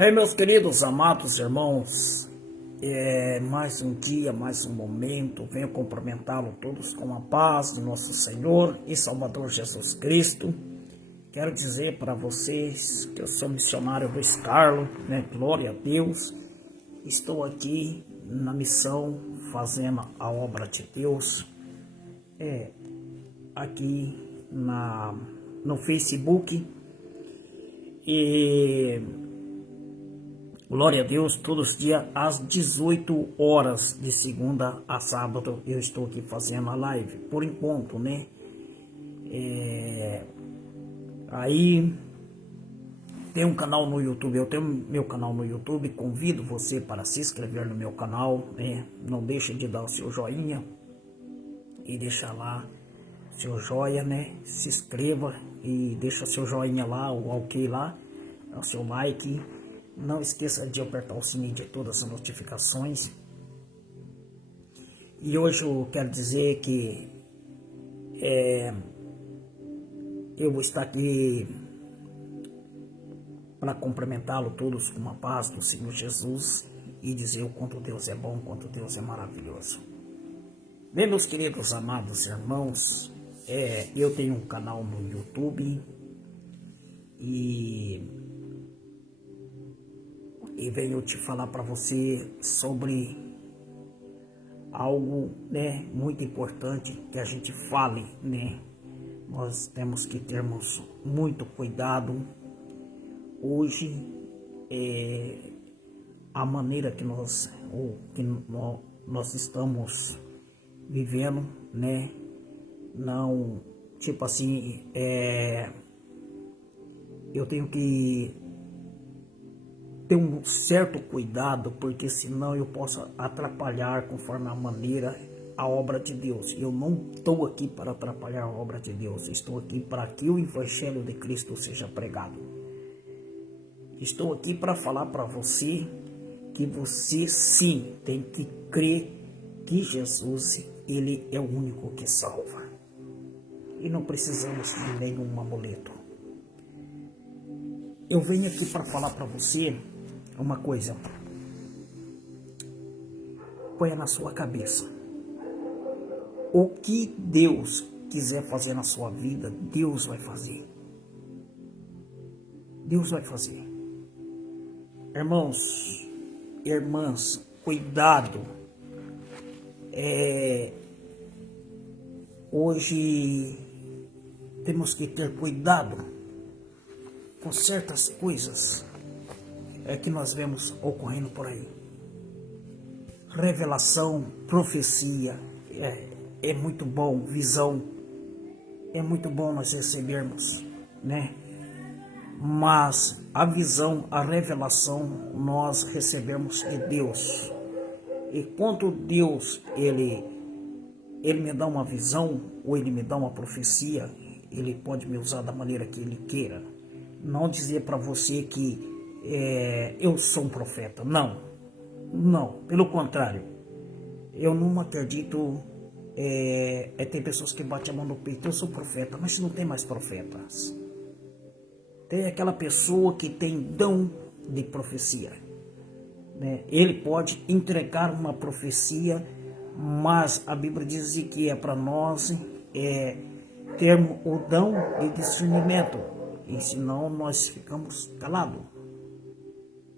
Bem, meus queridos, amados irmãos, mais um dia, mais um momento, venho cumprimentá-los todos com a paz do nosso Senhor e Salvador Jesus Cristo. Quero dizer para vocês que eu sou missionário Luiz Carlos, né? Glória a Deus. Estou aqui na missão, fazendo a obra de Deus, aqui no Facebook. E glória a Deus, todos os dias às 18 horas, de segunda a sábado, eu estou aqui fazendo a live, por enquanto, né? Aí tem um canal no YouTube, eu tenho meu canal no YouTube, convido você para se inscrever no meu canal, né? Não deixe de dar o seu joinha e deixar lá seu joia, né? Se inscreva e deixa seu joinha lá, o ok lá, o seu like. Não esqueça de apertar o sininho de todas as notificações. E hoje eu quero dizer que eu vou estar aqui para cumprimentá-lo todos com a paz do Senhor Jesus e dizer o quanto Deus é bom, quanto Deus é maravilhoso. Bem, meus queridos amados irmãos, eu tenho um canal no YouTube e venho te falar para você sobre algo, né, muito importante que a gente fale, né? Nós temos que termos muito cuidado. Hoje, a maneira que nós estamos vivendo, né? Não, tipo assim, eu tenho que ter um certo cuidado, porque senão eu posso atrapalhar conforme a maneira a obra de Deus. Eu não estou aqui para atrapalhar a obra de Deus, estou aqui para que o Evangelho de Cristo seja pregado. Estou aqui para falar para você que você sim tem que crer que Jesus, ele é o único que salva. E não precisamos de nenhum amuleto. Eu venho aqui para falar para você uma coisa. Ponha na sua cabeça. O que Deus quiser fazer na sua vida, Deus vai fazer. Deus vai fazer. Irmãos, irmãs, cuidado. Hoje temos que ter cuidado com certas coisas que nós vemos ocorrendo por aí. Revelação, profecia, é muito bom, visão, é muito bom nós recebermos, né? Mas a visão, a revelação, nós recebemos de Deus. E quando Deus, ele me dá uma visão, ou ele me dá uma profecia, ele pode me usar da maneira que ele queira. Não dizer para você que eu sou um profeta. Não, pelo contrário. Eu não acredito. Tem pessoas que batem a mão no peito, eu sou profeta, mas não tem mais profetas. Tem aquela pessoa que tem dom de profecia, né? Ele pode entregar uma profecia, mas a Bíblia diz que é para nós termos o dom de discernimento, e senão nós ficamos calados.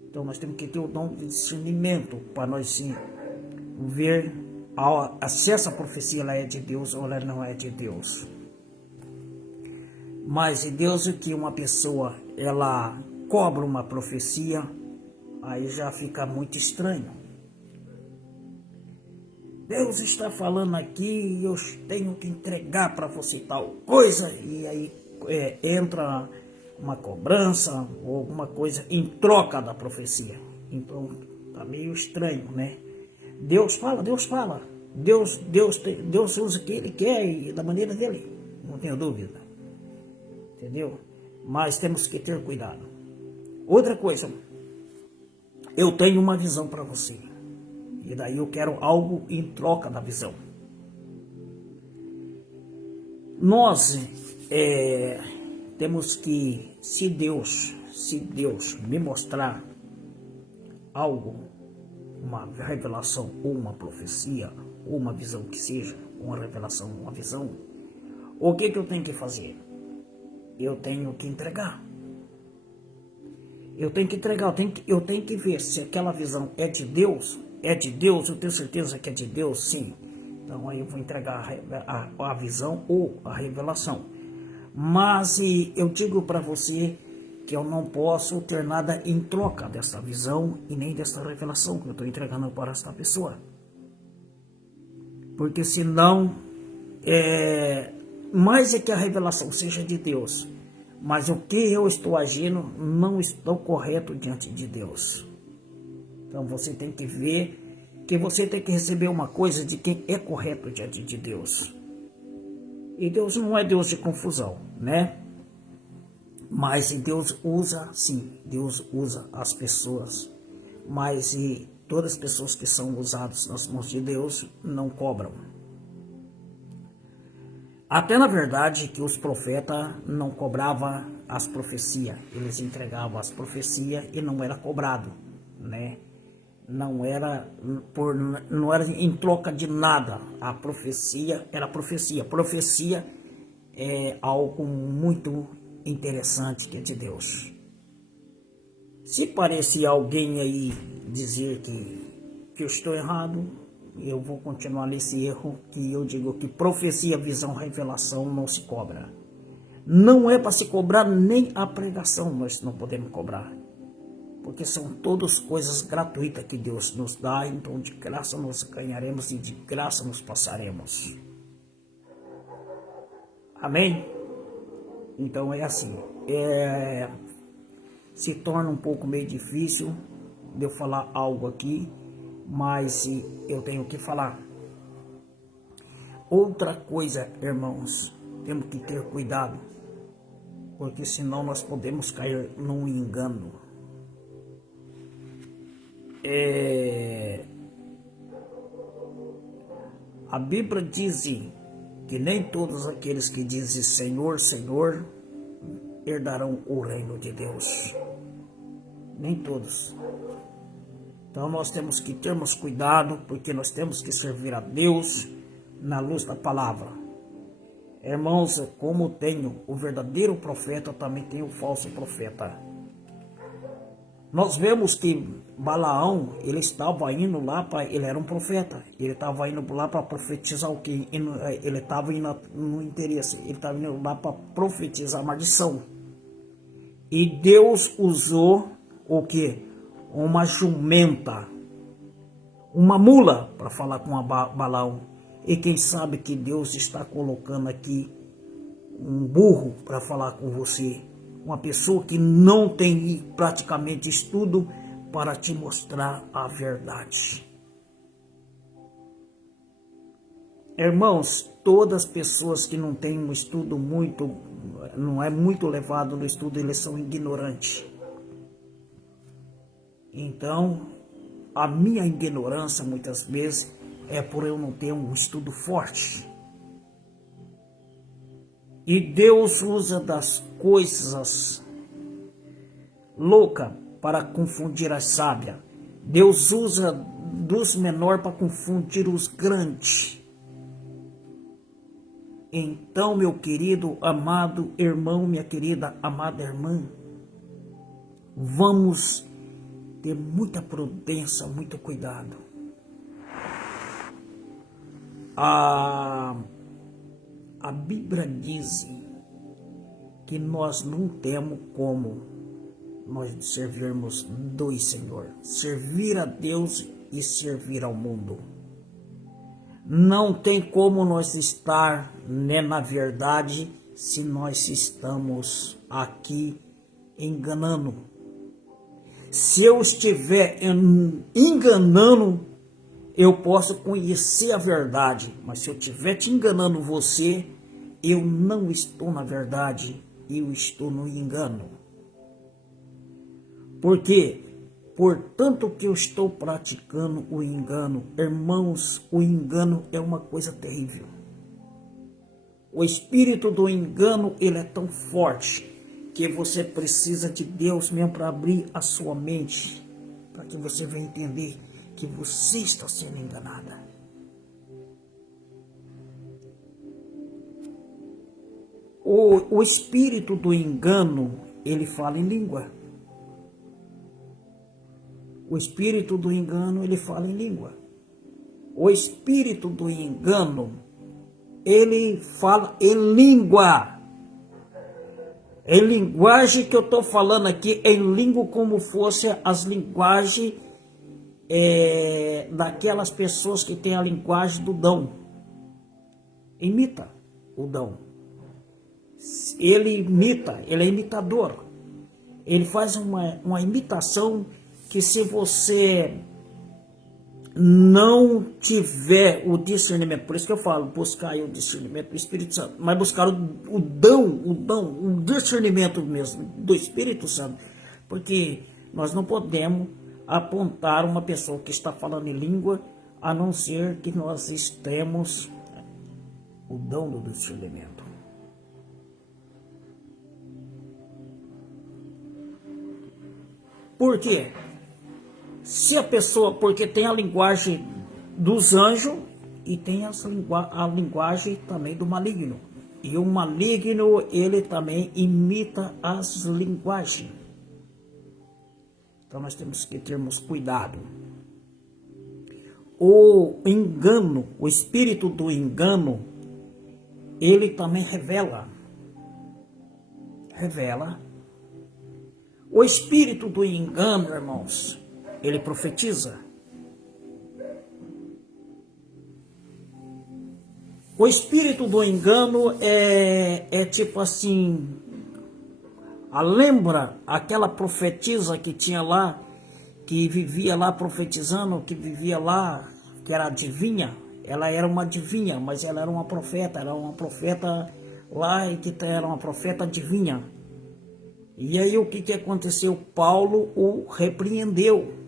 Então nós temos que ter o dom de discernimento para nós sim ver se essa profecia ela é de Deus ou ela não é de Deus. Mas Deus é que uma pessoa ela cobra uma profecia, aí já fica muito estranho. Deus está falando aqui, eu tenho que entregar para você tal coisa, e aí entra uma cobrança ou alguma coisa em troca da profecia. Então tá meio estranho, né? Deus fala, Deus usa o que ele quer e da maneira dele, não tenho dúvida, entendeu? Mas temos que ter cuidado. Outra coisa, eu tenho uma visão para você, e daí eu quero algo em troca da visão. Nós temos que, se Deus me mostrar algo, uma revelação ou uma profecia, ou uma visão que seja, uma revelação, uma visão, o que eu tenho que fazer? Eu tenho que entregar. Eu tenho que entregar, eu tenho que ver se aquela visão é de Deus, eu tenho certeza que é de Deus, sim. Então aí eu vou entregar a visão ou a revelação. Mas eu digo para você que eu não posso ter nada em troca dessa visão e nem dessa revelação que eu estou entregando para esta pessoa. Porque senão, mais é que a revelação seja de Deus, mas o que eu estou agindo não estou correto diante de Deus. Então você tem que ver que você tem que receber uma coisa de quem é correto diante de Deus. E Deus não é Deus de confusão, né? Mas Deus usa, sim, Deus usa as pessoas. Mas todas as pessoas que são usadas nas mãos de Deus não cobram. Até na verdade que os profetas não cobravam as profecias. Eles entregavam as profecias e não era cobrado, né? Não era em troca de nada. A profecia era profecia. Profecia é algo muito interessante que é de Deus. Se parecer alguém aí dizer que eu estou errado, eu vou continuar nesse erro que eu digo que profecia, visão, revelação não se cobra. Não é para se cobrar nem a pregação, nós não podemos cobrar. Porque são todas coisas gratuitas que Deus nos dá, então de graça nós ganharemos e de graça nos passaremos. Amém? Então é assim, se torna um pouco meio difícil de eu falar algo aqui, mas eu tenho que falar. Outra coisa, irmãos, temos que ter cuidado, porque senão nós podemos cair num engano. A Bíblia diz que nem todos aqueles que dizem Senhor, Senhor, herdarão o reino de Deus. Nem todos. Então nós temos que termos cuidado, porque nós temos que servir a Deus na luz da palavra. Irmãos, como tenho o verdadeiro profeta, também tenho o falso profeta. Nós vemos que Balaão, ele estava indo lá para... Ele era um profeta. Ele estava indo lá para profetizar o quê? Ele estava indo no interesse. Ele estava indo lá para profetizar a maldição. E Deus usou o quê? Uma jumenta. Uma mula para falar com Balaão. E quem sabe que Deus está colocando aqui um burro para falar com você. Uma pessoa que não tem praticamente estudo para te mostrar a verdade. Irmãos, todas as pessoas que não têm um estudo muito, não é muito elevado no estudo, eles são ignorantes. Então, a minha ignorância muitas vezes é por eu não ter um estudo forte. E Deus usa das coisas loucas para confundir as sábias. Deus usa dos menores para confundir os grandes. Então, meu querido, amado irmão, minha querida, amada irmã, vamos ter muita prudência, muito cuidado. A Bíblia diz que nós não temos como nós servirmos dois Senhor. Servir a Deus e servir ao mundo. Não tem como nós estar na verdade se nós estamos aqui enganando. Se eu estiver enganando, eu posso conhecer a verdade, mas se eu estiver te enganando você, eu não estou na verdade, eu estou no engano. Porque, portanto que eu estou praticando o engano, irmãos, o engano é uma coisa terrível. O espírito do engano, ele é tão forte que você precisa de Deus mesmo para abrir a sua mente. para que você venha entender que você está sendo enganada. O espírito do engano, ele fala em língua. O espírito do engano, ele fala em língua. O espírito do engano, ele fala em língua. Em linguagem que eu estou falando aqui, em língua como fosse as linguagens daquelas pessoas que têm a linguagem do dom. Imita o dom. Ele imita, ele é imitador. Ele faz uma imitação que, se você não tiver o discernimento, por isso que eu falo, buscar o discernimento do Espírito Santo, mas buscar o discernimento mesmo do Espírito Santo, porque nós não podemos apontar uma pessoa que está falando em língua, a não ser que nós temos o dom do discernimento. Por quê? Se a pessoa, porque tem a linguagem dos anjos e tem a linguagem também do maligno. E o maligno, ele também imita as linguagens. Então nós temos que termos cuidado. O engano, o espírito do engano, ele também revela. O espírito do engano, irmãos, ele profetiza. O espírito do engano é tipo assim, lembra aquela profetisa que tinha lá, que vivia lá profetizando, que vivia lá, que era adivinha? Ela era uma adivinha, mas ela era uma profeta lá, e que era uma profeta adivinha. E aí o que aconteceu? Paulo o repreendeu.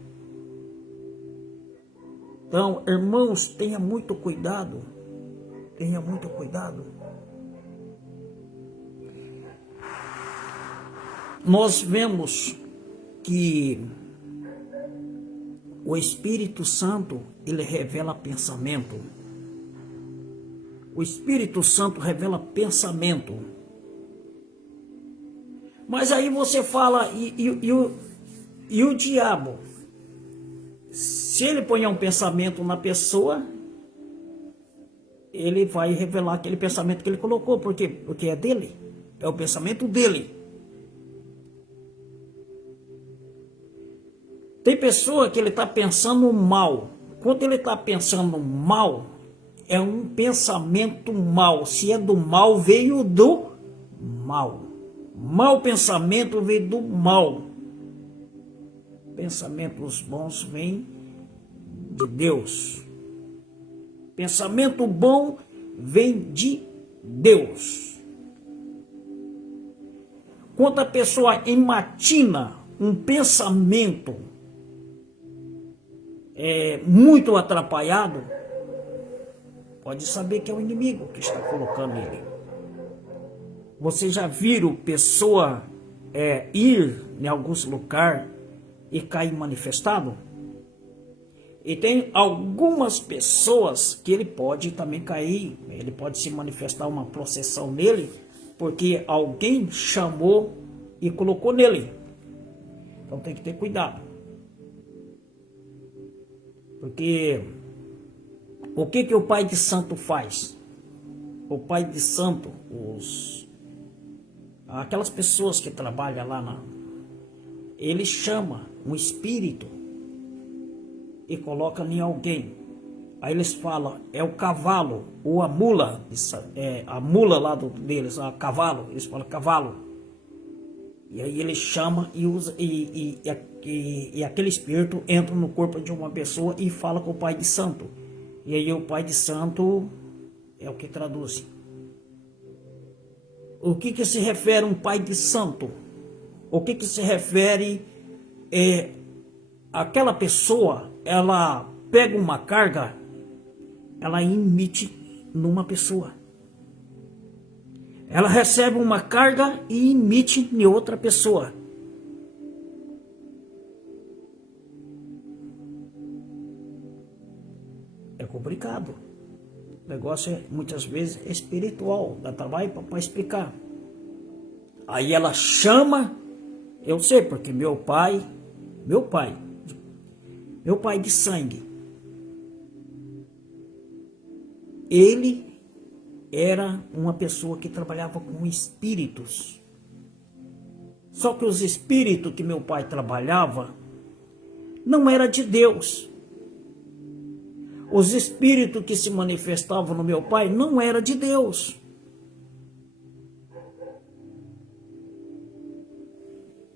Então, irmãos, tenha muito cuidado. Tenha muito cuidado. Nós vemos que o Espírito Santo, ele revela pensamento. O Espírito Santo revela pensamento. Mas aí você fala, e o diabo? Se ele põe um pensamento na pessoa, ele vai revelar aquele pensamento que ele colocou. Por quê? Porque é dele. É o pensamento dele. Tem pessoa que ele está pensando mal. Quando ele está pensando mal, é um pensamento mal. Se é do mal, veio do mal. Mau pensamento veio do mal. Pensamentos bons vêm de Deus. Pensamento bom vem de Deus. Quando a pessoa imatina um pensamento muito atrapalhado, pode saber que é o inimigo que está colocando ele. Vocês já viram pessoa ir em alguns lugares e cair manifestado? E tem algumas pessoas que ele pode também cair, ele pode se manifestar uma possessão nele, porque alguém chamou e colocou nele. Então tem que ter cuidado. Porque o que o pai de santo faz? O pai de santo, aquelas pessoas que trabalham lá, ele chama um espírito e coloca em alguém. Aí eles falam, é o cavalo ou a mula, a mula lá deles, a cavalo, eles falam cavalo. E aí ele chama e usa, e aquele espírito entra no corpo de uma pessoa e fala com o pai de santo. E aí o pai de santo é o que traduz. O que se refere a um pai de santo? O que se refere aquela pessoa, ela pega uma carga, ela emite numa pessoa. Ela recebe uma carga e emite em outra pessoa. negócio muitas vezes é espiritual, dá trabalho para explicar. Aí ela chama, eu sei porque meu pai de sangue, ele era uma pessoa que trabalhava com espíritos. Só que os espíritos que meu pai trabalhava não era de Deus. Os espíritos que se manifestavam no meu pai não era de Deus.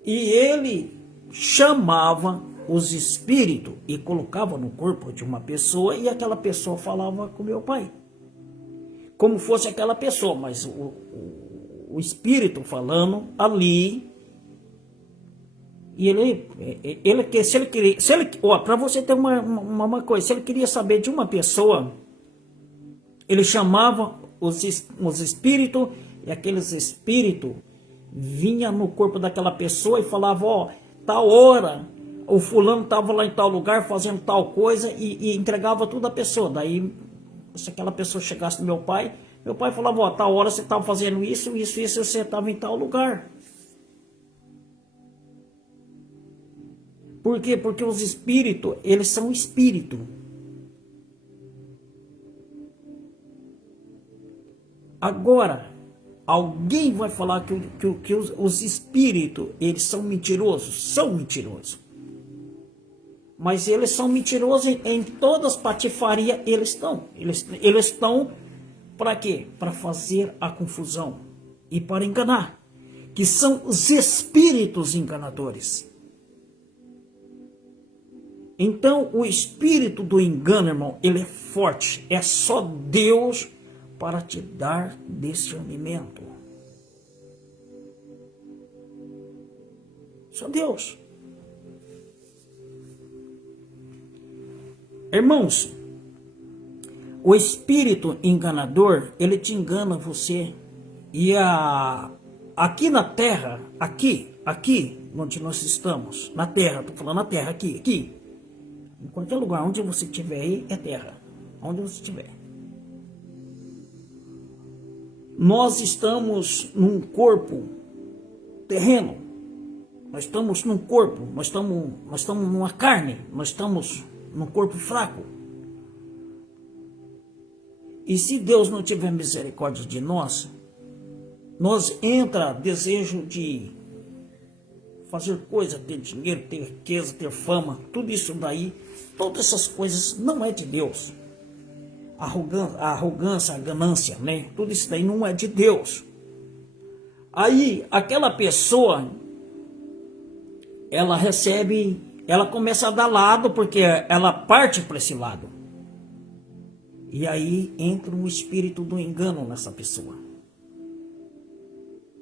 E ele chamava os espíritos e colocava no corpo de uma pessoa e aquela pessoa falava com meu pai. Como fosse aquela pessoa, mas o espírito falando ali. E ele para você ter uma coisa, se ele queria saber de uma pessoa, ele chamava os espíritos, e aqueles espíritos vinham no corpo daquela pessoa e falavam, ó, tal hora, o fulano estava lá em tal lugar fazendo tal coisa e entregava tudo à pessoa. Daí, se aquela pessoa chegasse no meu pai falava, ó, tal hora você estava fazendo isso, você estava em tal lugar. Por quê? Porque os espíritos, eles são espírito. Agora, alguém vai falar que os espíritos, eles são mentirosos? São mentirosos. Mas eles são mentirosos em todas as patifarias, eles estão. Eles estão para quê? Para fazer a confusão e para enganar. Que são os espíritos enganadores. Então, o espírito do engano, irmão, ele é forte. É só Deus para te dar discernimento. Só Deus. Irmãos, o espírito enganador, ele te engana você. E aqui na terra, aqui onde nós estamos, na terra, estou falando na terra, aqui. Em qualquer lugar onde você estiver aí, é terra. Onde você estiver. Nós estamos num corpo terreno. Nós estamos num corpo. Nós estamos numa carne. Nós estamos num corpo fraco. E se Deus não tiver misericórdia de nós entra desejo de fazer coisa, ter dinheiro, ter riqueza, ter fama, tudo isso daí, todas essas coisas não é de Deus. A arrogância, a ganância, né? Tudo isso daí não é de Deus. Aí, aquela pessoa, ela recebe, ela começa a dar lado, porque ela parte para esse lado. E aí entra um espírito do engano nessa pessoa.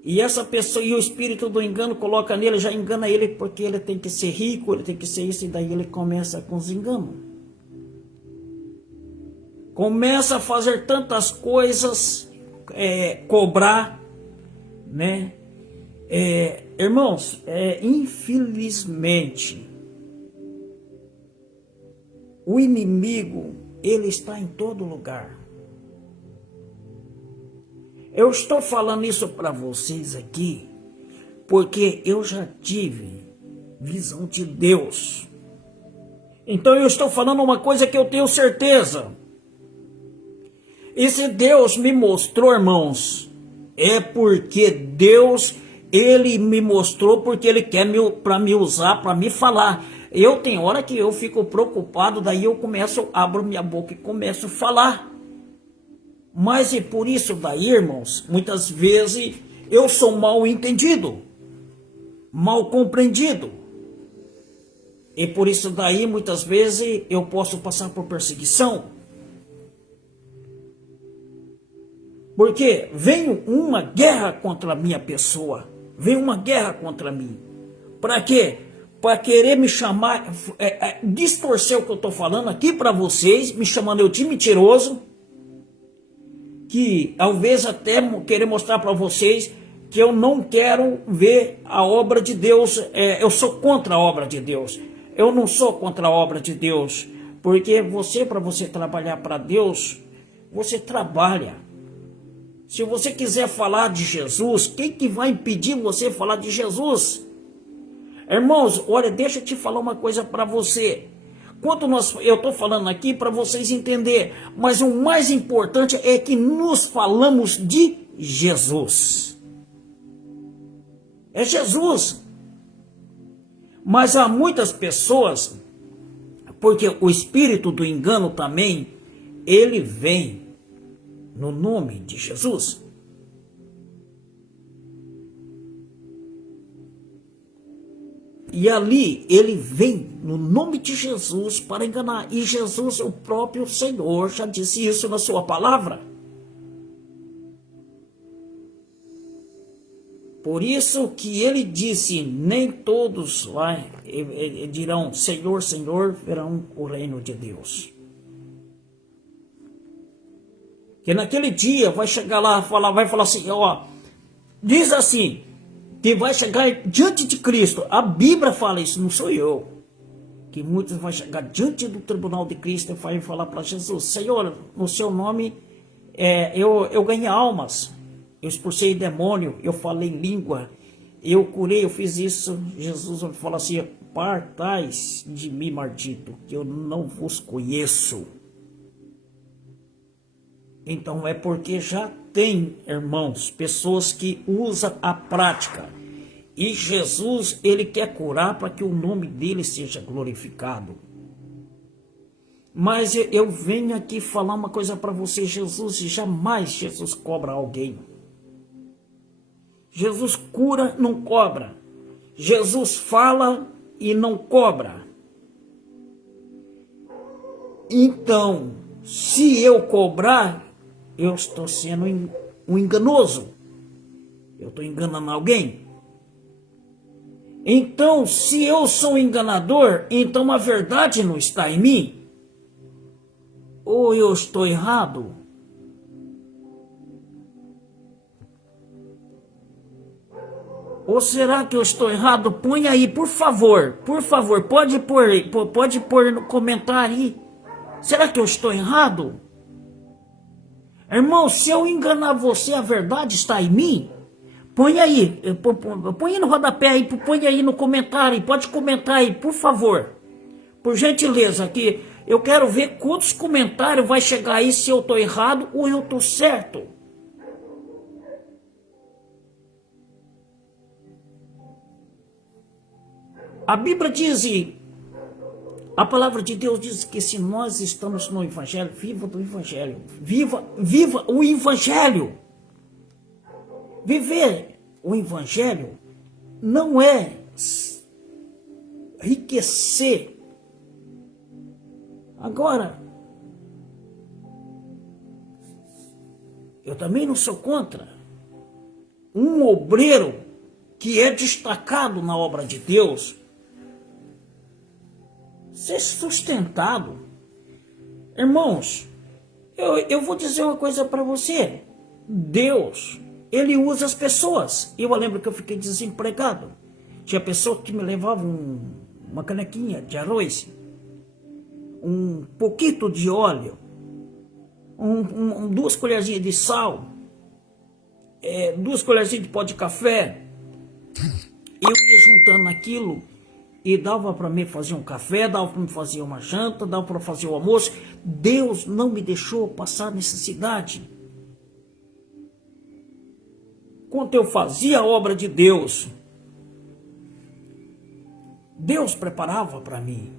E essa pessoa, e o espírito do engano coloca nele, já engana ele porque ele tem que ser rico, ele tem que ser isso, e daí ele começa com os enganos. Começa a fazer tantas coisas, cobrar, né? Irmãos, infelizmente, o inimigo, ele está em todo lugar. Eu estou falando isso para vocês aqui, porque eu já tive visão de Deus. Então eu estou falando uma coisa que eu tenho certeza. E se Deus me mostrou, irmãos, é porque Deus, ele me mostrou porque ele quer para me usar, para me falar. Eu tenho hora que eu fico preocupado, daí eu abro minha boca e começo a falar. Mas e por isso daí, irmãos, muitas vezes eu sou mal entendido, mal compreendido. E por isso daí, muitas vezes, eu posso passar por perseguição. Porque vem uma guerra contra a minha pessoa, vem uma guerra contra mim. Para quê? Para querer me chamar, distorcer o que eu estou falando aqui para vocês, me chamando eu de mentiroso, que talvez até querer mostrar para vocês que eu não quero ver a obra de Deus, eu sou contra a obra de Deus. Eu não sou contra a obra de Deus, porque para você trabalhar para Deus, você trabalha. Se você quiser falar de Jesus, quem que vai impedir você falar de Jesus? Irmãos, olha, deixa eu te falar uma coisa para você. Eu estou falando aqui para vocês entenderem, mas o mais importante é que nos falamos de Jesus. É Jesus. Mas há muitas pessoas, porque o espírito do engano também, ele vem no nome de Jesus. E ali ele vem no nome de Jesus para enganar. E Jesus, o próprio Senhor, já disse isso na sua palavra. Por isso que ele disse, nem todos dirão, Senhor, Senhor, verão o reino de Deus. Que naquele dia vai chegar lá, vai falar assim, ó, diz assim, que vai chegar diante de Cristo. A Bíblia fala isso, não sou eu. Que muitos vão chegar diante do tribunal de Cristo e vai falar para Jesus, Senhor, no seu nome eu ganhei almas, eu expulsei demônio, eu falei língua, eu curei, eu fiz isso. Jesus vai falar assim, partais de mim, maldito, que eu não vos conheço. Então é porque já tem, irmãos, pessoas que usam a prática. E Jesus, ele quer curar para que o nome dele seja glorificado. Mas eu venho aqui falar uma coisa para você, jamais Jesus cobra alguém. Jesus cura, não cobra. Jesus fala e não cobra. Então, se eu cobrar, eu estou sendo um enganoso. Eu estou enganando alguém. Então, se eu sou um enganador, então a verdade não está em mim? Ou eu estou errado? Ou será que eu estou errado? Põe aí, por favor, pode pôr no comentário aí. Será que eu estou errado? Irmão, se eu enganar você, a verdade está em mim? Põe aí no rodapé aí, põe aí no comentário, pode comentar aí, por favor. Por gentileza, que eu quero ver quantos comentários vai chegar aí se eu estou errado ou eu estou certo. A Bíblia diz, a palavra de Deus diz que se nós estamos no Evangelho, viva do Evangelho. Viva o Evangelho. Viver o Evangelho não é enriquecer. Agora, eu também não sou contra um obreiro que é destacado na obra de Deus ser sustentado. Irmãos, eu vou dizer uma coisa para você. Deus, ele usa as pessoas. Eu lembro que eu fiquei desempregado. Tinha pessoa que me levava uma canequinha de arroz, um pouquinho de óleo, 2 colherzinhas de sal, 2 colherzinhas de pó de café. Eu ia juntando aquilo e dava para mim fazer um café, dava para mim fazer uma janta, dava para fazer o almoço. Deus não me deixou passar necessidade. Quando eu fazia a obra de Deus, Deus preparava para mim.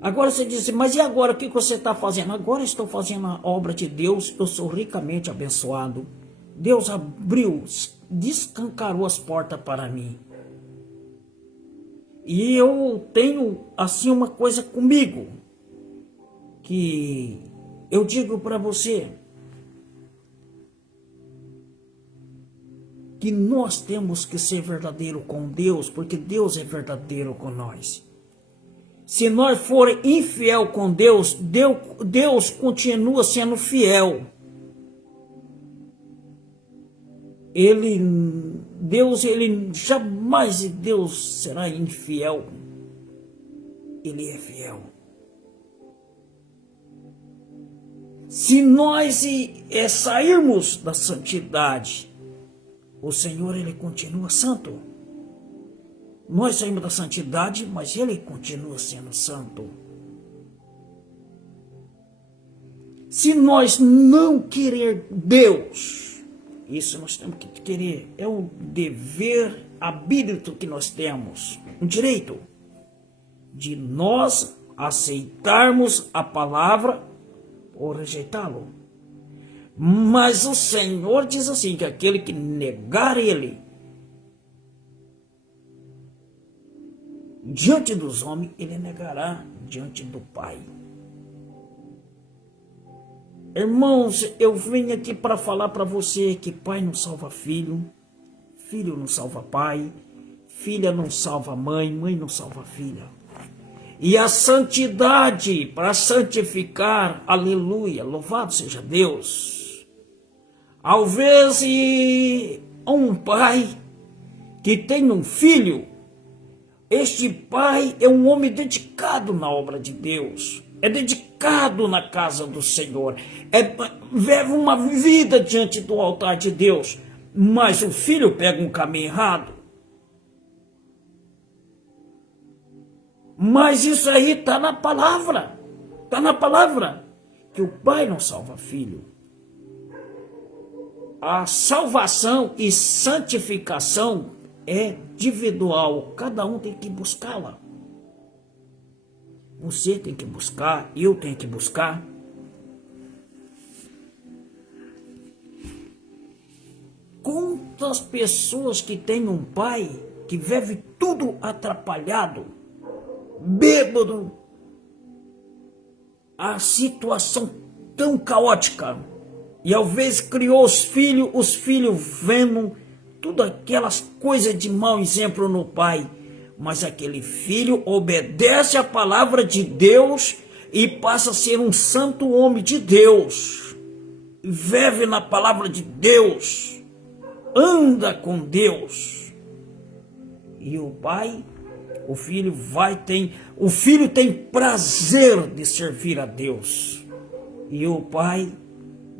Agora você diz, mas e agora o que você está fazendo? Agora estou fazendo a obra de Deus, eu sou ricamente abençoado. Deus abriu, descancarou as portas para mim. E eu tenho assim uma coisa comigo, que eu digo para você, que nós temos que ser verdadeiro com Deus, porque Deus é verdadeiro com nós. Se nós formos infiel com Deus, Deus continua sendo fiel. Deus jamais Deus será infiel. Ele é fiel. Se nós sairmos da santidade, o Senhor, Ele continua santo. Nós saímos da santidade, mas Ele continua sendo santo. Se nós não querer Deus, isso nós temos que querer, é um dever habílito que nós temos, um direito de nós aceitarmos a palavra ou rejeitá-lo. Mas o Senhor diz assim, que aquele que negar Ele diante dos homens, Ele negará diante do Pai. Irmãos, eu venho aqui para falar para você que pai não salva filho, filho não salva pai, filha não salva mãe, mãe não salva filha. E a santidade, para santificar, aleluia, louvado seja Deus. Ao ver um pai que tem um filho, este pai é um homem dedicado na obra de Deus, é dedicado na casa do Senhor, vive uma vida diante do altar de Deus, mas o filho pega um caminho errado. Mas isso aí está na palavra, que o pai não salva filho. A salvação e santificação é individual, cada um tem que buscá-la. Você tem que buscar, eu tenho que buscar. Quantas pessoas que têm um pai que vive tudo atrapalhado, bêbado, a situação tão caótica, e ao vezes criou os filhos vendo tudo aquelas coisas de mau exemplo no pai, mas aquele filho obedece à palavra de Deus e passa a ser um santo homem de Deus, vive na palavra de Deus, anda com Deus. E o filho tem prazer de servir a Deus, e o pai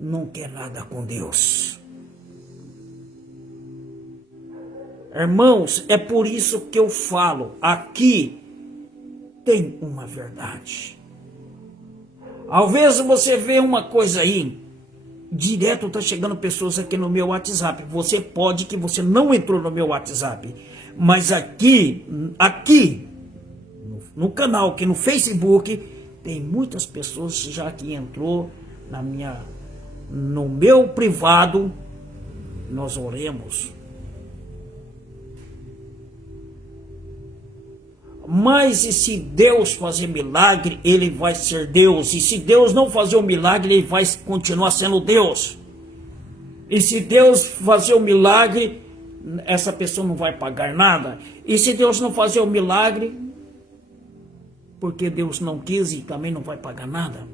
não quer nada com Deus. Irmãos, é por isso que eu falo, aqui tem uma verdade. Às vezes você vê uma coisa aí, direto está chegando pessoas aqui no meu WhatsApp. Você pode que você não entrou no meu WhatsApp, mas aqui no canal, aqui no Facebook, tem muitas pessoas já que entrou no meu privado. Nós oremos. Mas e se Deus fazer milagre, Ele vai ser Deus. E se Deus não fazer o milagre, Ele vai continuar sendo Deus. E se Deus fazer o milagre, essa pessoa não vai pagar nada. E se Deus não fazer o milagre, porque Deus não quis, e também não vai pagar nada.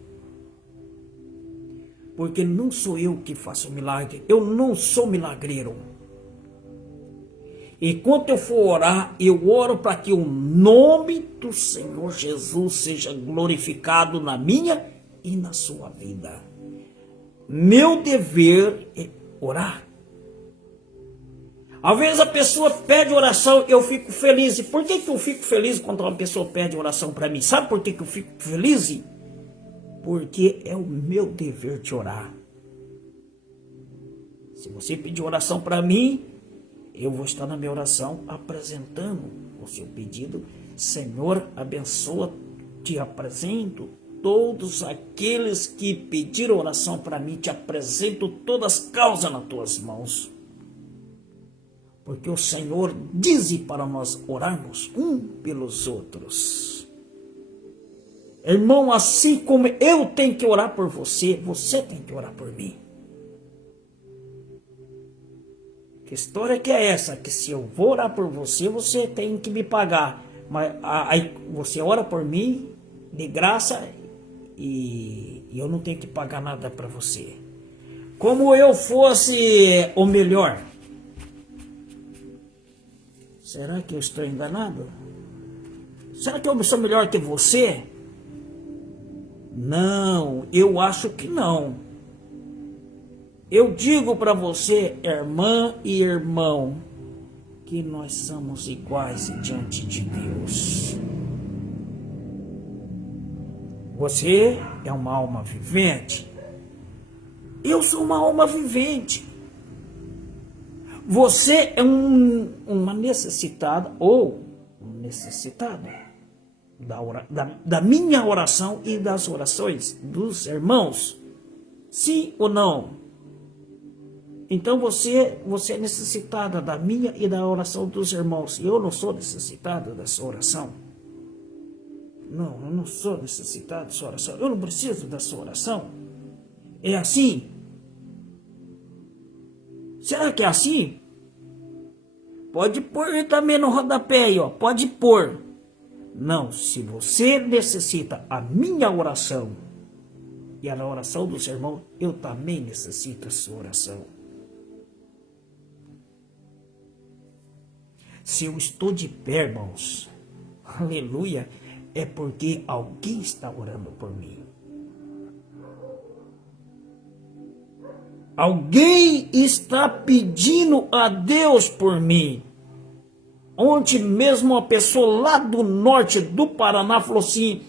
Porque não sou eu que faço o milagre. Eu não sou milagreiro. E quando eu for orar, eu oro para que o nome do Senhor Jesus seja glorificado na minha e na sua vida. Meu dever é orar. Às vezes a pessoa pede oração, eu fico feliz. E por que eu fico feliz quando uma pessoa pede oração para mim? Sabe por que eu fico feliz? Porque é o meu dever de orar. Se você pedir oração para mim, eu vou estar na minha oração apresentando o seu pedido. Senhor, abençoa, te apresento todos aqueles que pediram oração para mim, te apresento todas as causas nas tuas mãos. Porque o Senhor diz para nós orarmos um pelos outros. Irmão, assim como eu tenho que orar por você, você tem que orar por mim. Que história que é essa? Que se eu vou orar por você, você tem que me pagar. Mas aí você ora por mim de graça e eu não tenho que pagar nada para você. Como eu fosse o melhor. Será que eu estou enganado? Será que eu sou melhor que você? Não, eu acho que não. Eu digo para você, irmã e irmão, que nós somos iguais diante de Deus. Você é uma alma vivente. Eu sou uma alma vivente. Você é uma necessitada ou um necessitado da minha oração e das orações dos irmãos. Sim ou não? Então você é necessitada da minha e da oração dos irmãos. E eu não sou necessitado da sua oração. Não, eu não sou necessitado da sua oração. Eu não preciso da sua oração. É assim? Será que é assim? Pode pôr também no rodapé aí, ó. Pode pôr. Não, se você necessita a minha oração e a oração do seu irmão, eu também necessito a sua oração. Se eu estou de pé, irmãos, aleluia, é porque alguém está orando por mim. Alguém está pedindo a Deus por mim. Ontem mesmo uma pessoa lá do norte do Paraná falou assim: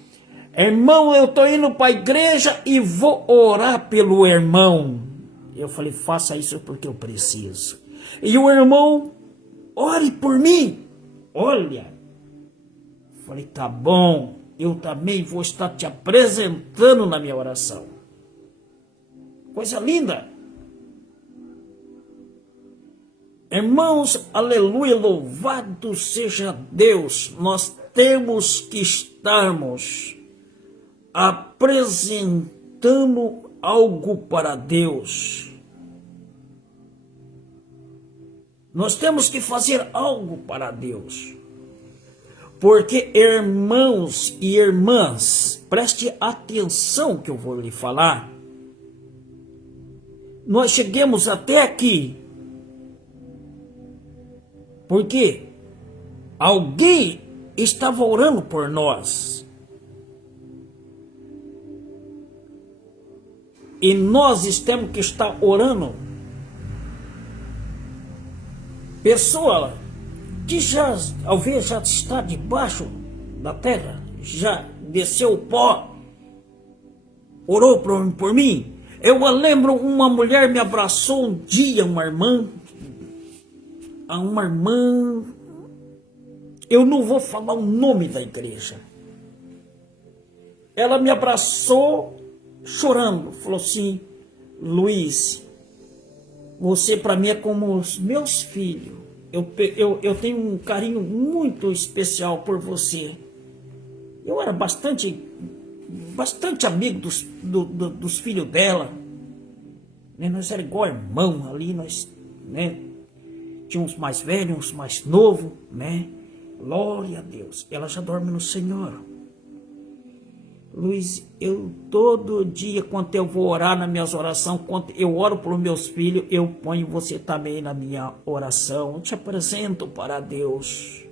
irmão, eu estou indo para a igreja e vou orar pelo irmão. Eu falei, faça isso porque eu preciso. E o irmão, ore por mim. Olha, falei, tá bom, eu também vou estar te apresentando na minha oração. Coisa linda. Irmãos, aleluia, louvado seja Deus. Nós temos que estarmos apresentando algo para Deus. Nós temos que fazer algo para Deus. Porque, irmãos e irmãs, preste atenção que eu vou lhe falar. Nós chegamos até aqui porque alguém estava orando por nós. E nós temos que estar orando. Pessoa que já, talvez já está debaixo da terra, já desceu o pó, orou por mim. Eu lembro, uma mulher me abraçou um dia, uma irmã, eu não vou falar o nome da igreja. Ela me abraçou chorando, falou assim: Luiz, você para mim é como os meus filhos. Eu tenho um carinho muito especial por você. Eu era bastante amigo dos filhos dela. Né? Nós éramos igual irmão ali, nós, né? Tinha uns mais velhos, uns mais novos, né? Glória a Deus. Ela já dorme no Senhor. Luiz, eu todo dia, quando eu vou orar nas minhas orações, quando eu oro para os meus filhos, eu ponho você também na minha oração. Eu te apresento para Deus.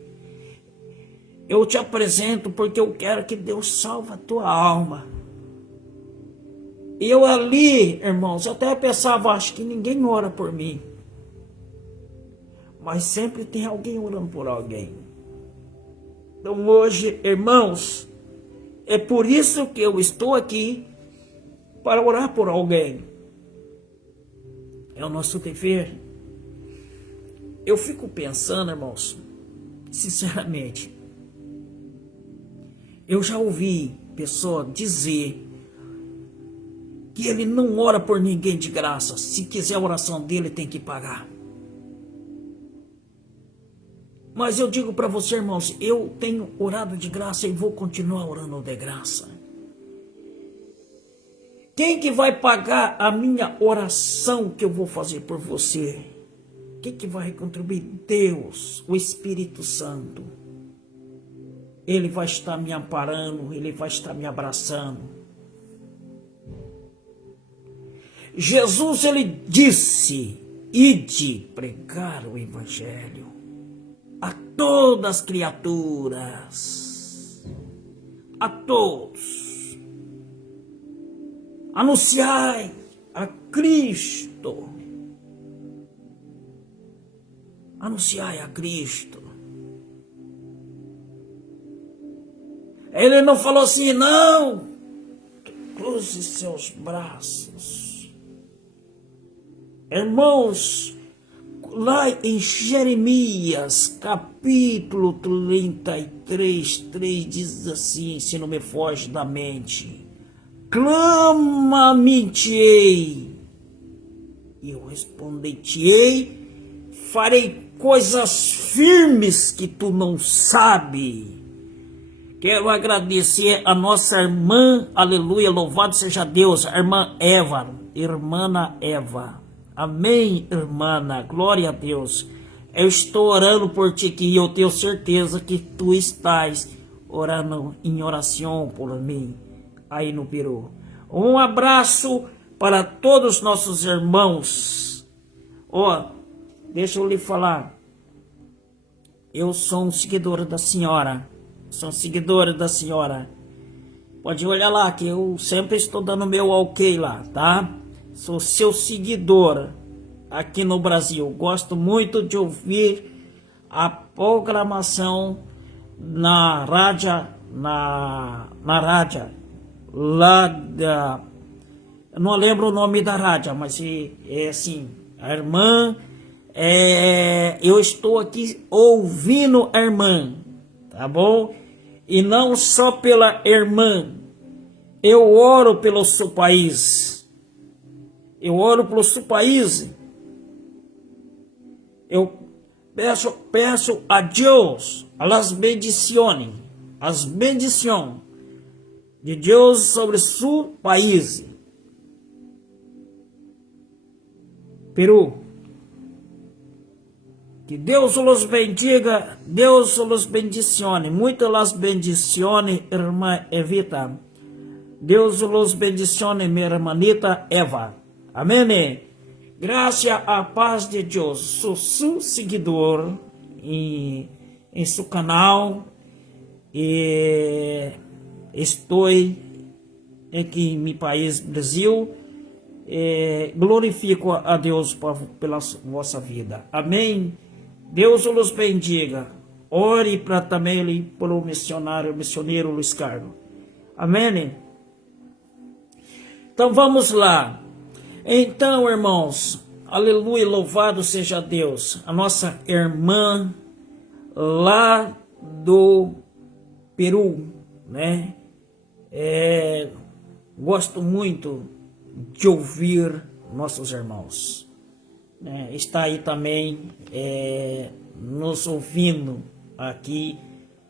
Eu te apresento porque eu quero que Deus salve a tua alma. E eu ali, irmãos, eu até pensava, acho que ninguém ora por mim. Mas sempre tem alguém orando por alguém. Então hoje, irmãos, é por isso que eu estou aqui, para orar por alguém. É o nosso dever. Eu fico pensando, irmãos, sinceramente, eu já ouvi pessoa dizer que ele não ora por ninguém de graça. Se quiser a oração dele, tem que pagar. Mas eu digo para você, irmãos, eu tenho orado de graça e vou continuar orando de graça. Quem que vai pagar a minha oração que eu vou fazer por você? Quem que vai contribuir? Deus, o Espírito Santo. Ele vai estar me amparando, ele vai estar me abraçando. Jesus, ele disse: ide pregar o Evangelho a todas as criaturas, a todos. Anunciai a Cristo. Anunciai a Cristo. Ele não falou assim, não. Cruze seus braços. Irmãos, lá em Jeremias, capítulo 33, 3, diz assim, se não me foge da mente: clama-me-ei, e eu responder-te-ei, farei coisas firmes que tu não sabes. Quero agradecer a nossa irmã, aleluia, louvado seja Deus, a irmã Eva, irmã Eva. Amém, irmã, glória a Deus. Eu estou orando por ti que eu tenho certeza que tu estás orando em oração por mim aí no Peru. Um abraço para todos os nossos irmãos. Deixa eu lhe falar. Eu sou um seguidor da senhora. Sou seguidora da senhora. Pode olhar lá que eu sempre estou dando meu ok lá, tá? Sou seu seguidor aqui no Brasil. Gosto muito de ouvir a programação na rádio, na rádio lá da... Eu não lembro o nome da rádio, mas é assim, a irmã... eu estou aqui ouvindo a irmã, tá bom? E não só pela irmã, eu oro pelo seu país. Eu oro pelo seu país. Eu peço a Deus, as bendições de Deus sobre seu país. Peru. Que Deus os bendiga, Deus os bendicione. Muitas las bendiciones, irmã Evita. Deus os bendicione, minha irmãita Eva. Amém. Graças à paz de Deus. Sou seu seguidor em seu canal. E estou aqui em meu país, Brasil. Glorifico a Deus pela vossa vida. Amém. Deus os bendiga. Ore para também pelo missioneiro Luiz Carlos. Amém? Então vamos lá. Então, irmãos, aleluia, louvado seja Deus. A nossa irmã lá do Peru, né? Gosto muito de ouvir nossos irmãos. Está aí também nos ouvindo aqui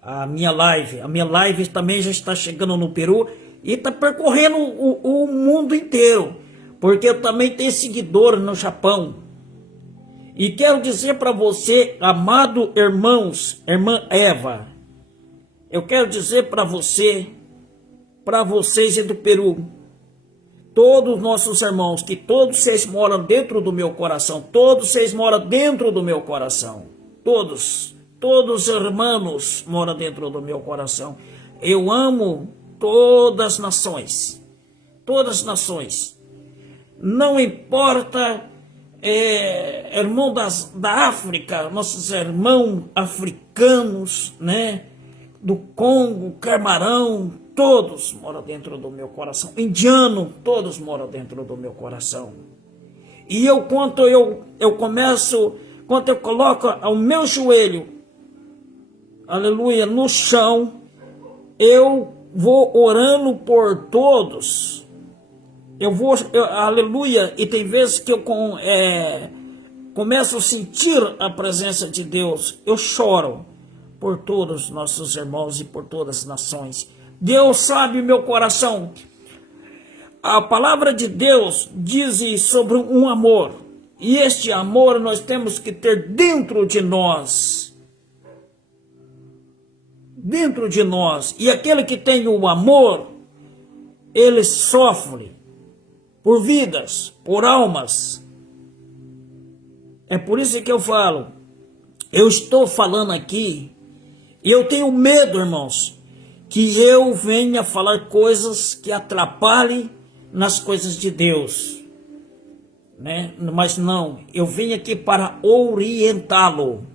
a minha live. A minha live também já está chegando no Peru e está percorrendo o mundo inteiro, porque eu também tenho seguidor no Japão. E quero dizer para você, amado irmãos, irmã Eva, eu quero dizer para vocês e do Peru, todos os nossos irmãos, que todos vocês moram dentro do meu coração. Todos vocês moram dentro do meu coração. Todos os irmãos moram dentro do meu coração. Eu amo todas as nações. Todas as nações. Não importa, irmão da África, nossos irmãos africanos, né? Do Congo, Camarão, todos moram dentro do meu coração. Indiano, todos moram dentro do meu coração. E quando eu coloco o meu joelho, aleluia, no chão, eu vou orando por todos. Aleluia, e tem vezes que eu começo a sentir a presença de Deus. Eu choro por todos os nossos irmãos e por todas as nações. Deus sabe o meu coração. A palavra de Deus diz sobre um amor. E este amor nós temos que ter dentro de nós. Dentro de nós. E aquele que tem o amor, ele sofre por vidas, por almas. É por isso que eu falo. Eu estou falando aqui. E eu tenho medo, irmãos, que eu venha falar coisas que atrapalhem nas coisas de Deus, né? Mas não, eu vim aqui para orientá-lo,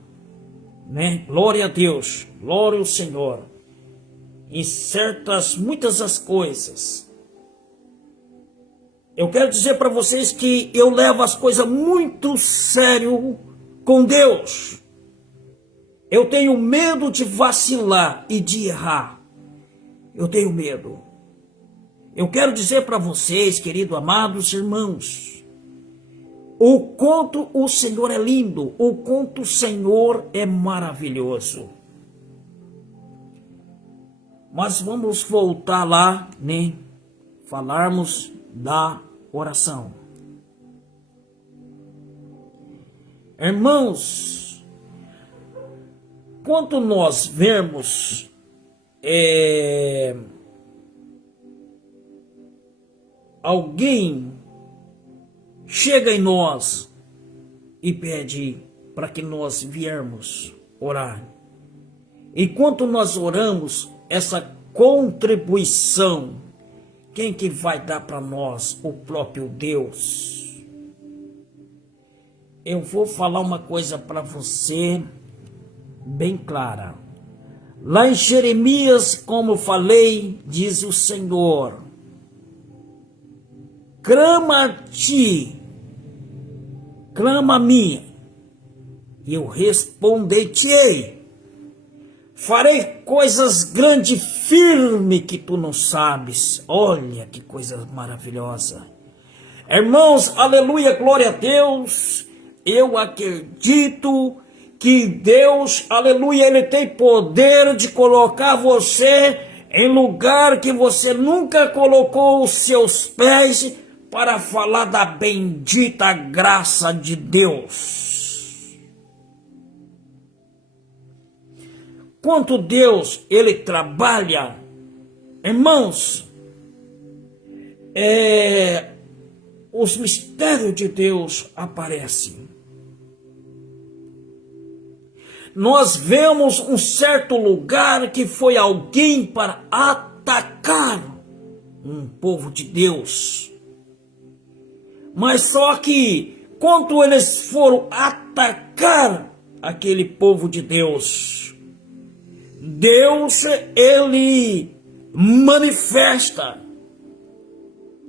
né? Glória a Deus, glória ao Senhor. Em muitas das coisas. Eu quero dizer para vocês que eu levo as coisas muito sério com Deus. Eu tenho medo de vacilar e de errar. Eu tenho medo. Eu quero dizer para vocês, queridos amados irmãos, o conto o Senhor é lindo, o conto o Senhor é maravilhoso. Mas vamos voltar lá, né? Falarmos da oração. Irmãos, quando nós vemos alguém chega em nós e pede para que nós viermos orar. Enquanto nós oramos, essa contribuição, quem que vai dar para nós? O próprio Deus. Eu vou falar uma coisa para você bem clara. Lá em Jeremias, como falei, diz o Senhor: clama a ti, clama a mim, e eu responder-te-ei. Farei coisas grandes e firmes que tu não sabes. Olha que coisa maravilhosa. Irmãos, aleluia, glória a Deus. Eu acredito que Deus, aleluia, Ele tem poder de colocar você em lugar que você nunca colocou os seus pés para falar da bendita graça de Deus. Quanto Deus, Ele trabalha, irmãos, os mistérios de Deus aparecem. Nós vemos um certo lugar que foi alguém para atacar um povo de Deus. Mas só que quando eles foram atacar aquele povo de Deus, Deus, Ele manifesta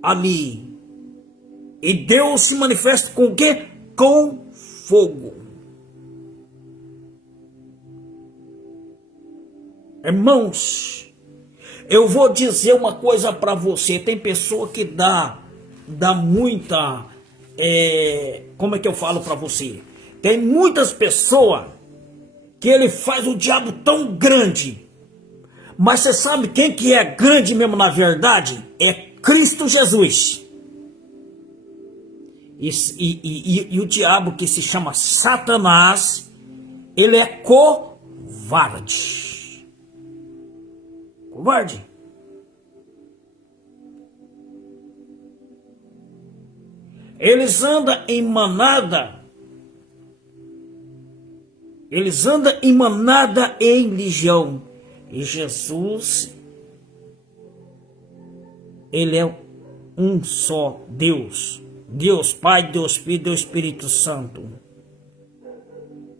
ali. E Deus se manifesta com o quê? Com fogo. Irmãos, eu vou dizer uma coisa para você. Tem pessoa que dá muita... como é que eu falo para você? Tem muitas pessoas que ele faz o diabo tão grande. Mas você sabe quem que é grande mesmo na verdade? É Cristo Jesus. E o diabo, que se chama Satanás, ele é covarde. Covarde. Eles andam em manada. Eles andam em manada e em legião. E Jesus, Ele é um só Deus. Deus Pai, Deus Filho, Deus Espírito Santo.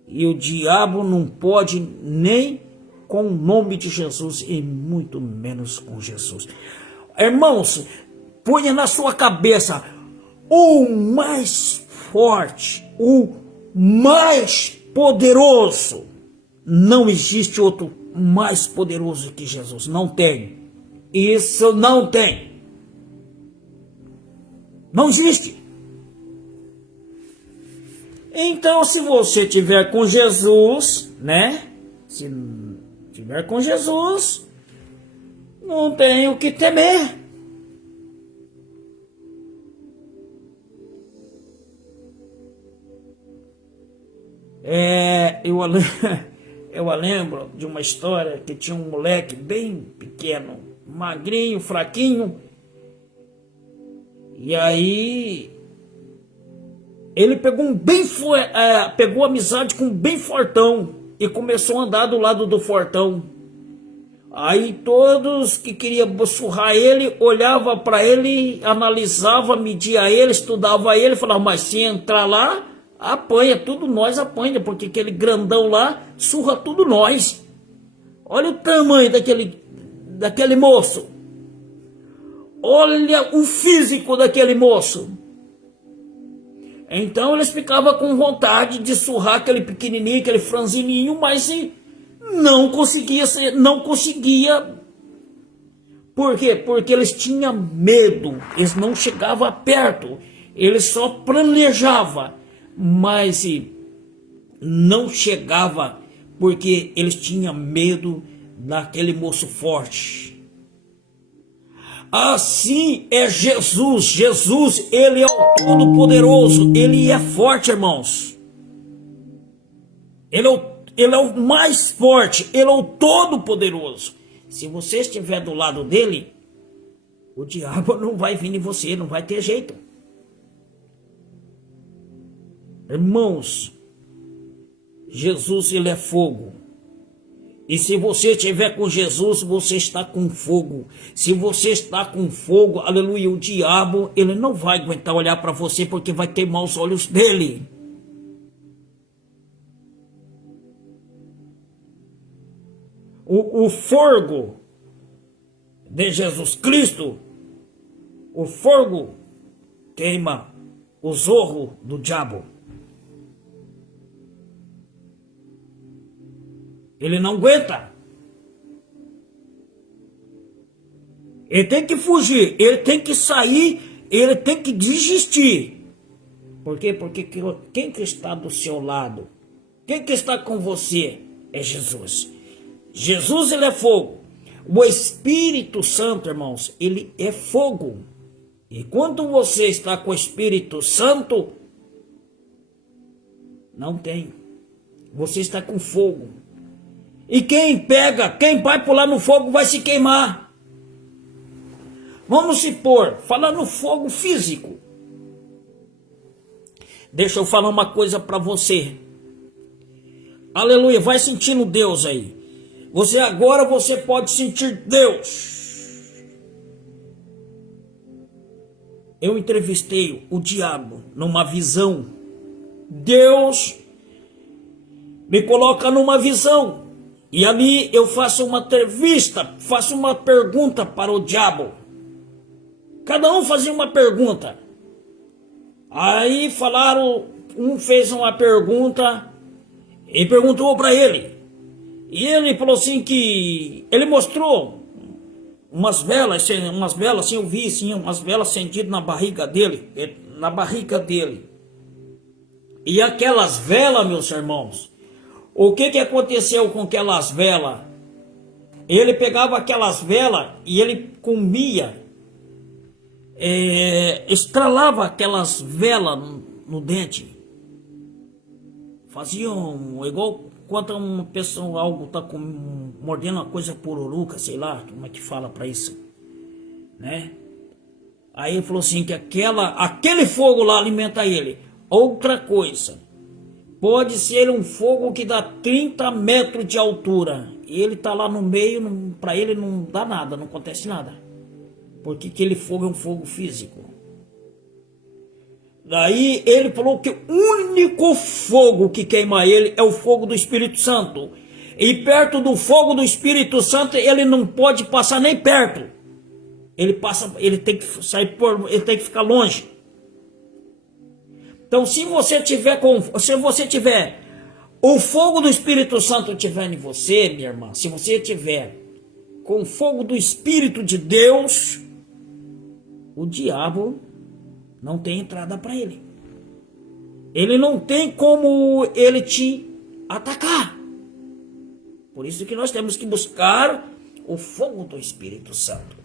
E o diabo não pode nem com o nome de Jesus e muito menos com Jesus. Irmãos, ponha na sua cabeça, o mais forte, o mais poderoso, não existe outro mais poderoso que Jesus, não tem. Isso não tem. Não existe. Então, se você tiver com Jesus, né? Se tiver com Jesus, não tem o que temer. Eu lembro de uma história que tinha um moleque bem pequeno, magrinho, fraquinho. E aí ele pegou amizade com um bem fortão e começou a andar do lado do fortão. Aí todos que queriam surrar ele, olhava para ele, analisava, media ele, estudava ele, falava, mas se entrar lá, apanha, tudo nós apanha, porque aquele grandão lá surra tudo nós. Olha o tamanho daquele moço. Olha o físico daquele moço. Então eles ficavam com vontade de surrar aquele pequenininho, aquele franzininho, mas não conseguia. Por quê? Porque eles tinham medo, eles não chegavam perto, eles só planejavam, mas não chegava porque eles tinham medo daquele moço forte. Assim é Jesus. Jesus, ele é o Todo-Poderoso, ele é forte, irmãos. Ele é o mais forte, ele é o Todo-Poderoso. Se você estiver do lado dele, o diabo não vai vir em você, não vai ter jeito. Irmãos, Jesus, ele é fogo. E se você estiver com Jesus, você está com fogo. Se você está com fogo, aleluia, o diabo, ele não vai aguentar olhar para você, porque vai queimar os olhos dele. O fogo de Jesus Cristo, o fogo queima o zorro do diabo. Ele não aguenta. Ele tem que fugir, ele tem que sair, ele tem que desistir. Por quê? Porque quem que está do seu lado, quem que está com você é Jesus. Jesus, ele é fogo. O Espírito Santo, irmãos, ele é fogo. E quando você está com o Espírito Santo, não tem. Você está com fogo. E quem vai pular no fogo vai se queimar. Vamos supor, falar no fogo físico. Deixa eu falar uma coisa para você. Aleluia, vai sentindo Deus aí. Agora você pode sentir Deus. Eu entrevistei o diabo numa visão. Deus me coloca numa visão. E ali eu faço uma entrevista, faço uma pergunta para o diabo. Cada um fazia uma pergunta. Aí falaram, um fez uma pergunta e perguntou para ele. E ele falou assim que ele mostrou umas velas assim, eu vi assim, umas velas acendidas na barriga dele, E aquelas velas, meus irmãos, o que aconteceu com aquelas velas? Ele pegava aquelas velas e ele comia, estralava aquelas velas no dente. Faziam igual quando uma pessoa, algo está mordendo uma coisa pururuca, sei lá, como é que fala para isso, né? Aí ele falou assim que aquele fogo lá alimenta ele. Outra coisa, pode ser um fogo que dá 30 metros de altura. E ele está lá no meio, para ele não dá nada, não acontece nada. Porque aquele fogo é um fogo físico. Daí ele falou que o único fogo que queima ele é o fogo do Espírito Santo. E perto do fogo do Espírito Santo ele não pode passar nem perto. Ele tem que sair ele tem que ficar longe. Então se você tiver o fogo do Espírito Santo tiver em você, minha irmã, se você tiver com o fogo do Espírito de Deus, o diabo não tem entrada para ele. Ele não tem como ele te atacar. Por isso que nós temos que buscar o fogo do Espírito Santo.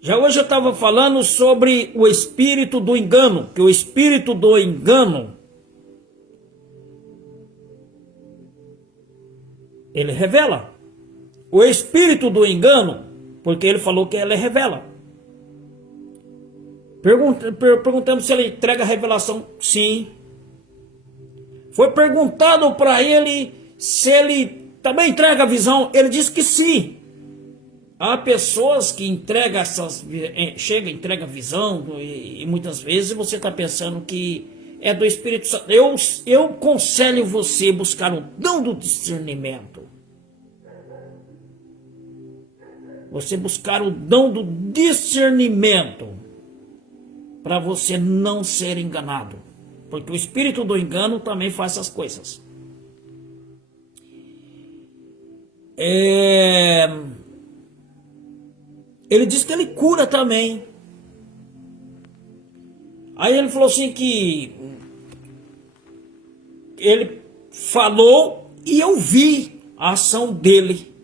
Já hoje eu estava falando sobre o espírito do engano, que o espírito do engano, ele revela. O espírito do engano, porque ele falou que ele revela. Perguntamos se ele entrega a revelação. Sim. Foi perguntado para ele se ele também entrega a visão? Ele disse que sim. Há pessoas que entregam chega, entrega a visão, e muitas vezes você está pensando que é do Espírito Santo. Eu aconselho você buscar o dom do discernimento. Você buscar o dom do discernimento para você não ser enganado. Porque o espírito do engano também faz essas coisas. Ele diz que ele cura também. Aí ele falou assim que ele falou e eu vi a ação dele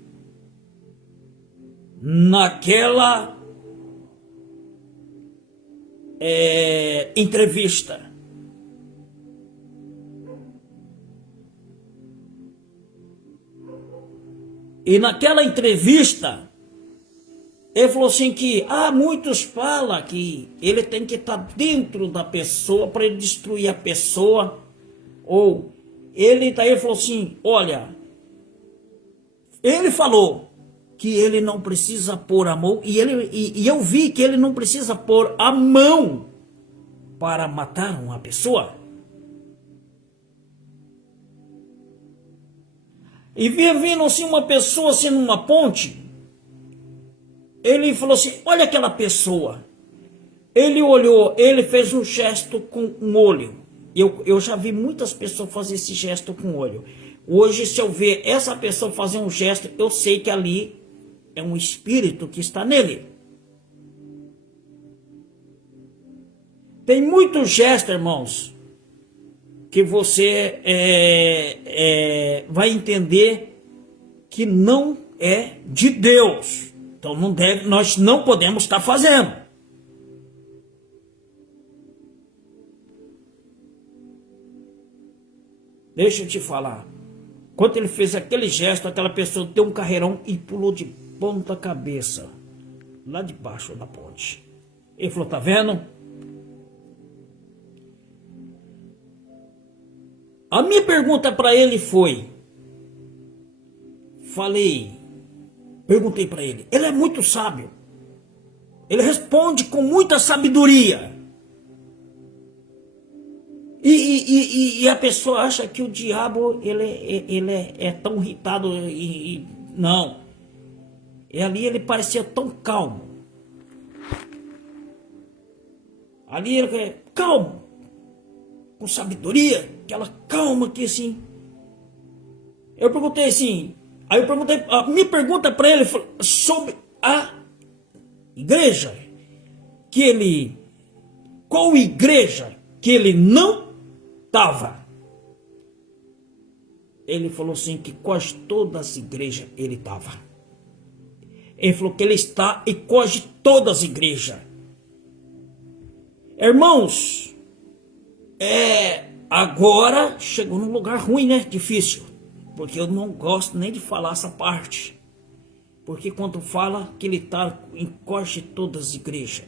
naquela entrevista. E naquela entrevista ele falou assim que muitos falam que ele tem que estar dentro da pessoa para ele destruir a pessoa. Ou ele daí falou assim, olha, ele falou que ele não precisa pôr a mão, e eu vi que ele não precisa pôr a mão para matar uma pessoa. E via vindo assim uma pessoa assim numa ponte. Ele falou assim, olha aquela pessoa. Ele olhou, ele fez um gesto com um olho. Eu já vi muitas pessoas fazer esse gesto com o olho. Hoje, se eu ver essa pessoa fazer um gesto, eu sei que ali é um espírito que está nele. Tem muitos gestos, irmãos, que você vai entender que não é de Deus. Então nós não podemos estar fazendo. Deixa eu te falar. Quando ele fez aquele gesto, aquela pessoa deu um carreirão e pulou de ponta cabeça, lá debaixo da ponte. Ele falou, tá vendo? A minha pergunta para ele foi, perguntei para ele, ele é muito sábio. Ele responde com muita sabedoria. E a pessoa acha que o diabo ele é tão irritado não. Ali ele parecia tão calmo. Ali ele é calmo, com sabedoria, aquela calma que assim. Eu perguntei assim, a minha pergunta para ele foi sobre a igreja qual igreja que ele não estava. Ele falou assim que quase todas as igrejas ele estava. Ele falou que ele está em quase todas as igrejas. Irmãos, agora chegou num lugar ruim, né? Difícil. Porque eu não gosto nem de falar essa parte. Porque quando fala que ele está em quase todas as igrejas.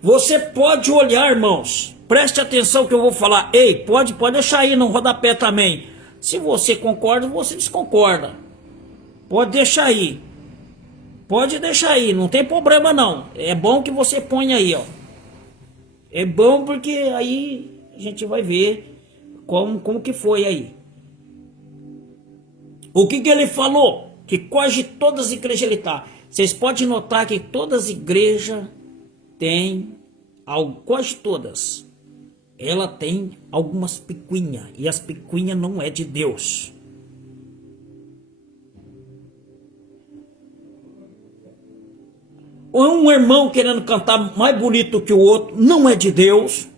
Você pode olhar, irmãos. Preste atenção que eu vou falar. Ei, pode deixar aí no rodapé também. Se você concorda, você desconcorda. Pode deixar aí. Pode deixar aí, não tem problema não. É bom que você ponha aí, ó. É bom porque aí a gente vai ver como que foi aí. O que ele falou? Que quase todas as igrejas ele está. Vocês podem notar que todas as igrejas têm, quase todas, ela tem algumas picuinhas. E as picuinhas não é de Deus. Um irmão querendo cantar mais bonito que o outro, não é de Deus.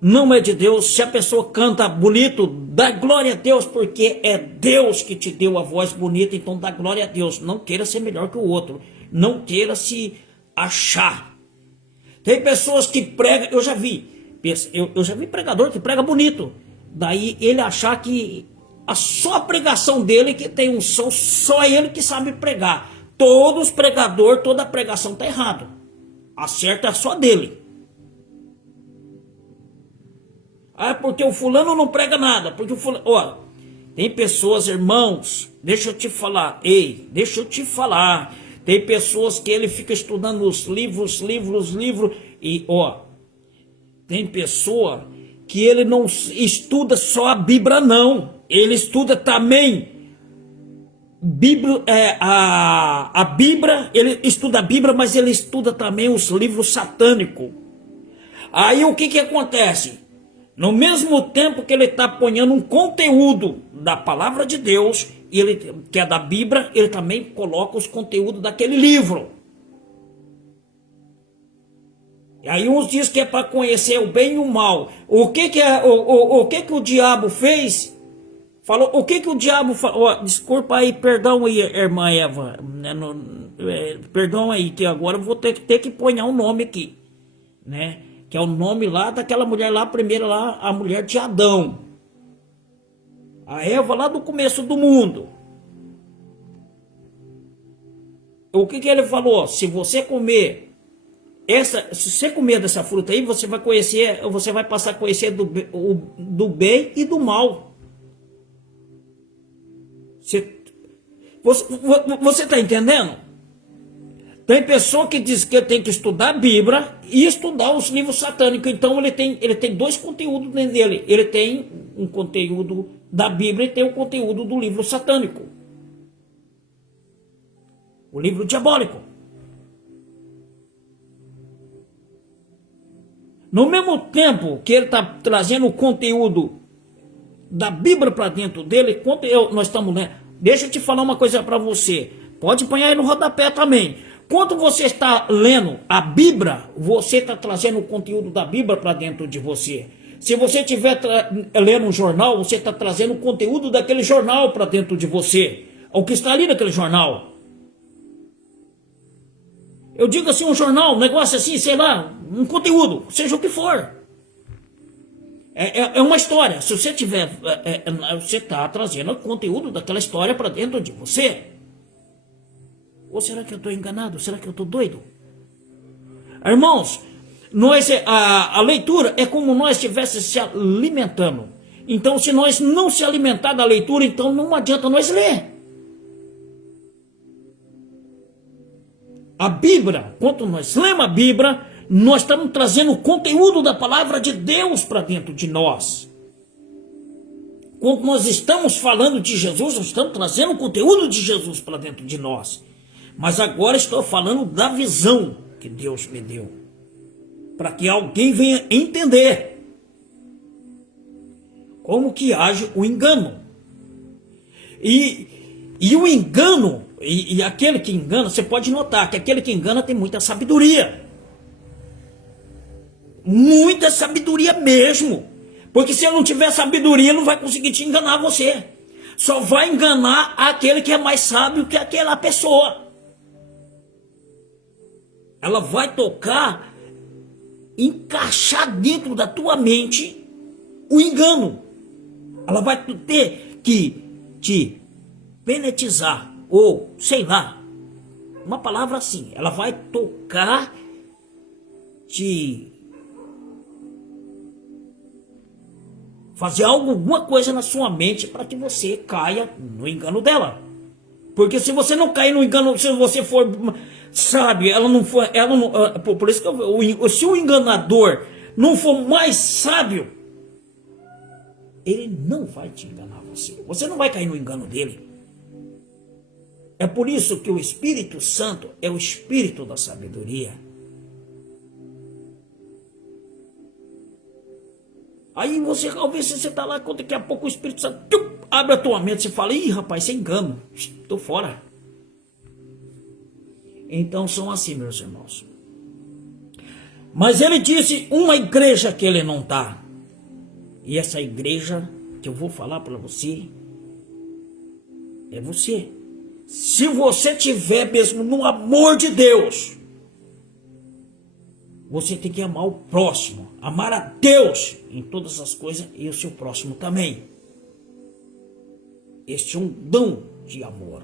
Não é de Deus. Se a pessoa canta bonito, dá glória a Deus, porque é Deus que te deu a voz bonita, então dá glória a Deus. Não queira ser melhor que o outro. Não queira se achar. Tem pessoas que pregam, eu já vi pregador que prega bonito. Daí ele achar que só a pregação dele que tem um som, só ele que sabe pregar. Todos os pregadores, toda a pregação está errado. A certa é só dele. Porque o fulano não prega nada. Porque o fulano, Tem pessoas, irmãos, deixa eu te falar, deixa eu te falar. Tem pessoas que ele fica estudando os livros, e tem pessoa que ele não estuda só a Bíblia, não. Ele estuda também a Bíblia, ele estuda a Bíblia, mas ele estuda também os livros satânicos. Aí o que acontece? No mesmo tempo que ele está apanhando um conteúdo da palavra de Deus, que é da Bíblia, ele também coloca os conteúdos daquele livro. E aí uns dizem que é para conhecer o bem e o mal. O que o diabo fez? Falou, o que o diabo falou? Desculpa aí, perdão aí, irmã Eva. Perdão aí, que agora eu vou ter que pôr um nome aqui, né? Que é o nome lá daquela mulher lá, primeiro lá, a mulher de Adão. A Eva lá do começo do mundo. O que ele falou? Se você comer dessa fruta aí, você vai passar a conhecer do bem e do mal. Você está entendendo? Tem pessoa que diz que tem que estudar a Bíblia e estudar os livros satânicos. Então ele tem dois conteúdos nele. Ele tem um conteúdo da Bíblia e tem o conteúdo do livro satânico. O livro diabólico. No mesmo tempo que ele está trazendo o conteúdo da Bíblia para dentro dele, nós estamos lendo. Deixa eu te falar uma coisa para você. Pode pôr aí no rodapé também. Quando você está lendo a Bíblia, você está trazendo o conteúdo da Bíblia para dentro de você. Se você estiver lendo um jornal, você está trazendo o conteúdo daquele jornal para dentro de você. O que está ali naquele jornal. Eu digo assim, um jornal, um negócio assim, sei lá, um conteúdo, seja o que for. É uma história. Se você tiver, você está trazendo o conteúdo daquela história para dentro de você. Ou será que eu estou enganado? Será que eu estou doido? Irmãos, a leitura é como nós estivéssemos se alimentando. Então, se nós não se alimentar da leitura, então não adianta nós ler. A Bíblia, quando nós lemos a Bíblia, nós estamos trazendo o conteúdo da palavra de Deus para dentro de nós. Quando nós estamos falando de Jesus, nós estamos trazendo o conteúdo de Jesus para dentro de nós. Mas agora estou falando da visão que Deus me deu, para que alguém venha entender como que age o engano. E o engano, e aquele que engana, você pode notar que aquele que engana tem muita sabedoria. Muita sabedoria mesmo. Porque se ele não tiver sabedoria, ele não vai conseguir te enganar você. Só vai enganar aquele que é mais sábio que aquela pessoa. Ela vai tocar, encaixar dentro da tua mente o engano. Ela vai ter que te penetizar, ou sei lá, uma palavra assim. Ela vai tocar, te fazer alguma coisa na sua mente para que você caia no engano dela. Porque se você não cair no engano, se você for, sabe, por isso que se o enganador não for mais sábio, ele não vai te enganar você. Você não vai cair no engano dele. É por isso que o Espírito Santo é o Espírito da sabedoria. Aí talvez você está lá, quando daqui a pouco o Espírito Santo abre a tua mente e fala, ih rapaz, isso é engano, estou fora. Então são assim, meus irmãos. Mas ele disse uma igreja que ele não está. E essa igreja que eu vou falar para você, é você. Se você tiver mesmo no amor de Deus, você tem que amar o próximo, amar a Deus em todas as coisas e o seu próximo também. Este é um dom de amor.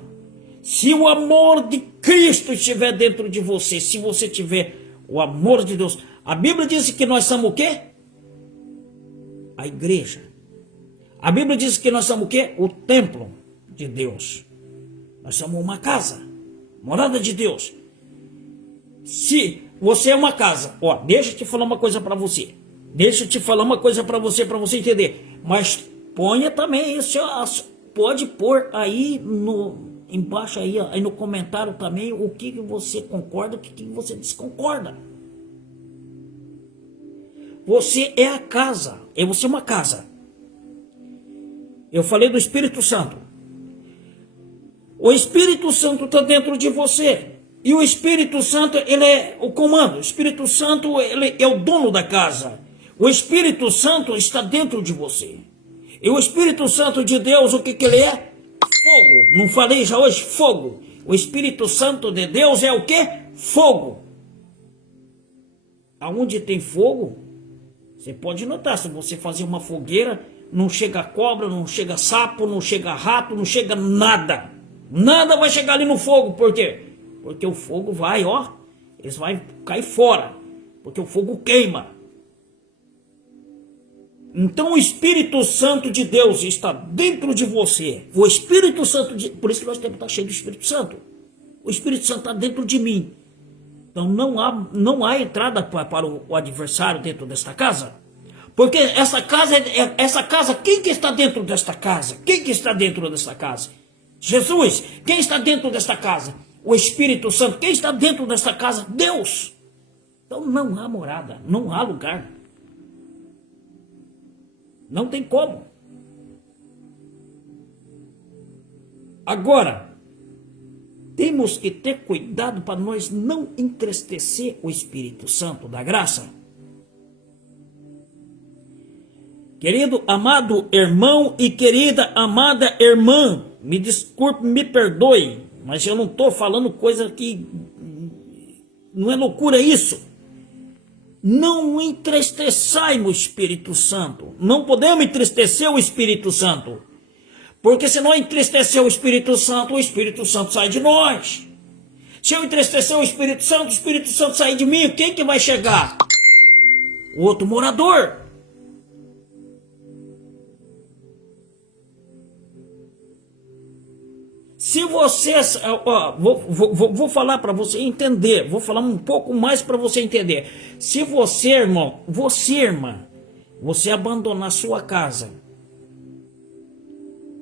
Se o amor de Cristo estiver dentro de você, se você tiver o amor de Deus, a Bíblia diz que nós somos o quê? A igreja. A Bíblia diz que nós somos o quê? O templo de Deus. Nós somos uma casa, morada de Deus. Se você é uma casa, ó, deixa eu te falar uma coisa para você. Deixa eu te falar uma coisa para você entender. Mas ponha também isso, pode pôr aí embaixo aí no comentário também o que você concorda, o que você desconcorda. Você é a casa, você é uma casa. Eu falei do Espírito Santo. O Espírito Santo está dentro de você. E o Espírito Santo, ele é o comando. O Espírito Santo, ele é o dono da casa. O Espírito Santo está dentro de você. E o Espírito Santo de Deus, o que ele é? Fogo. Não falei já hoje? Fogo. O Espírito Santo de Deus é o quê? Fogo. Aonde tem fogo, você pode notar, se você fazer uma fogueira, não chega cobra, não chega sapo, não chega rato, não chega nada. Nada vai chegar ali no fogo. Por quê? Porque o fogo vai, eles vão cair fora. Porque o fogo queima. Então o Espírito Santo de Deus está dentro de você. O Espírito Santo, por isso que nós temos que estar cheio do Espírito Santo. O Espírito Santo está dentro de mim. Então não há entrada para o adversário dentro desta casa. Porque essa casa, quem que está dentro desta casa? Quem que está dentro desta casa? Jesus. Quem está dentro desta casa? O Espírito Santo. Quem está dentro desta casa? Deus. Então não há morada, não há lugar. Não tem como. Agora, temos que ter cuidado para nós não entristecer o Espírito Santo da graça. Querido amado irmão e querida amada irmã, me desculpe, me perdoe, mas eu não estou falando coisa que não é loucura isso. Não entristeçai o Espírito Santo. Não podemos entristecer o Espírito Santo. Porque se não entristecer o Espírito Santo sai de nós. Se eu entristecer o Espírito Santo sair de mim, quem que vai chegar? O outro morador. Se você, vou falar para você entender, vou falar um pouco mais para você entender. Se você, irmão, irmã, você abandonar sua casa,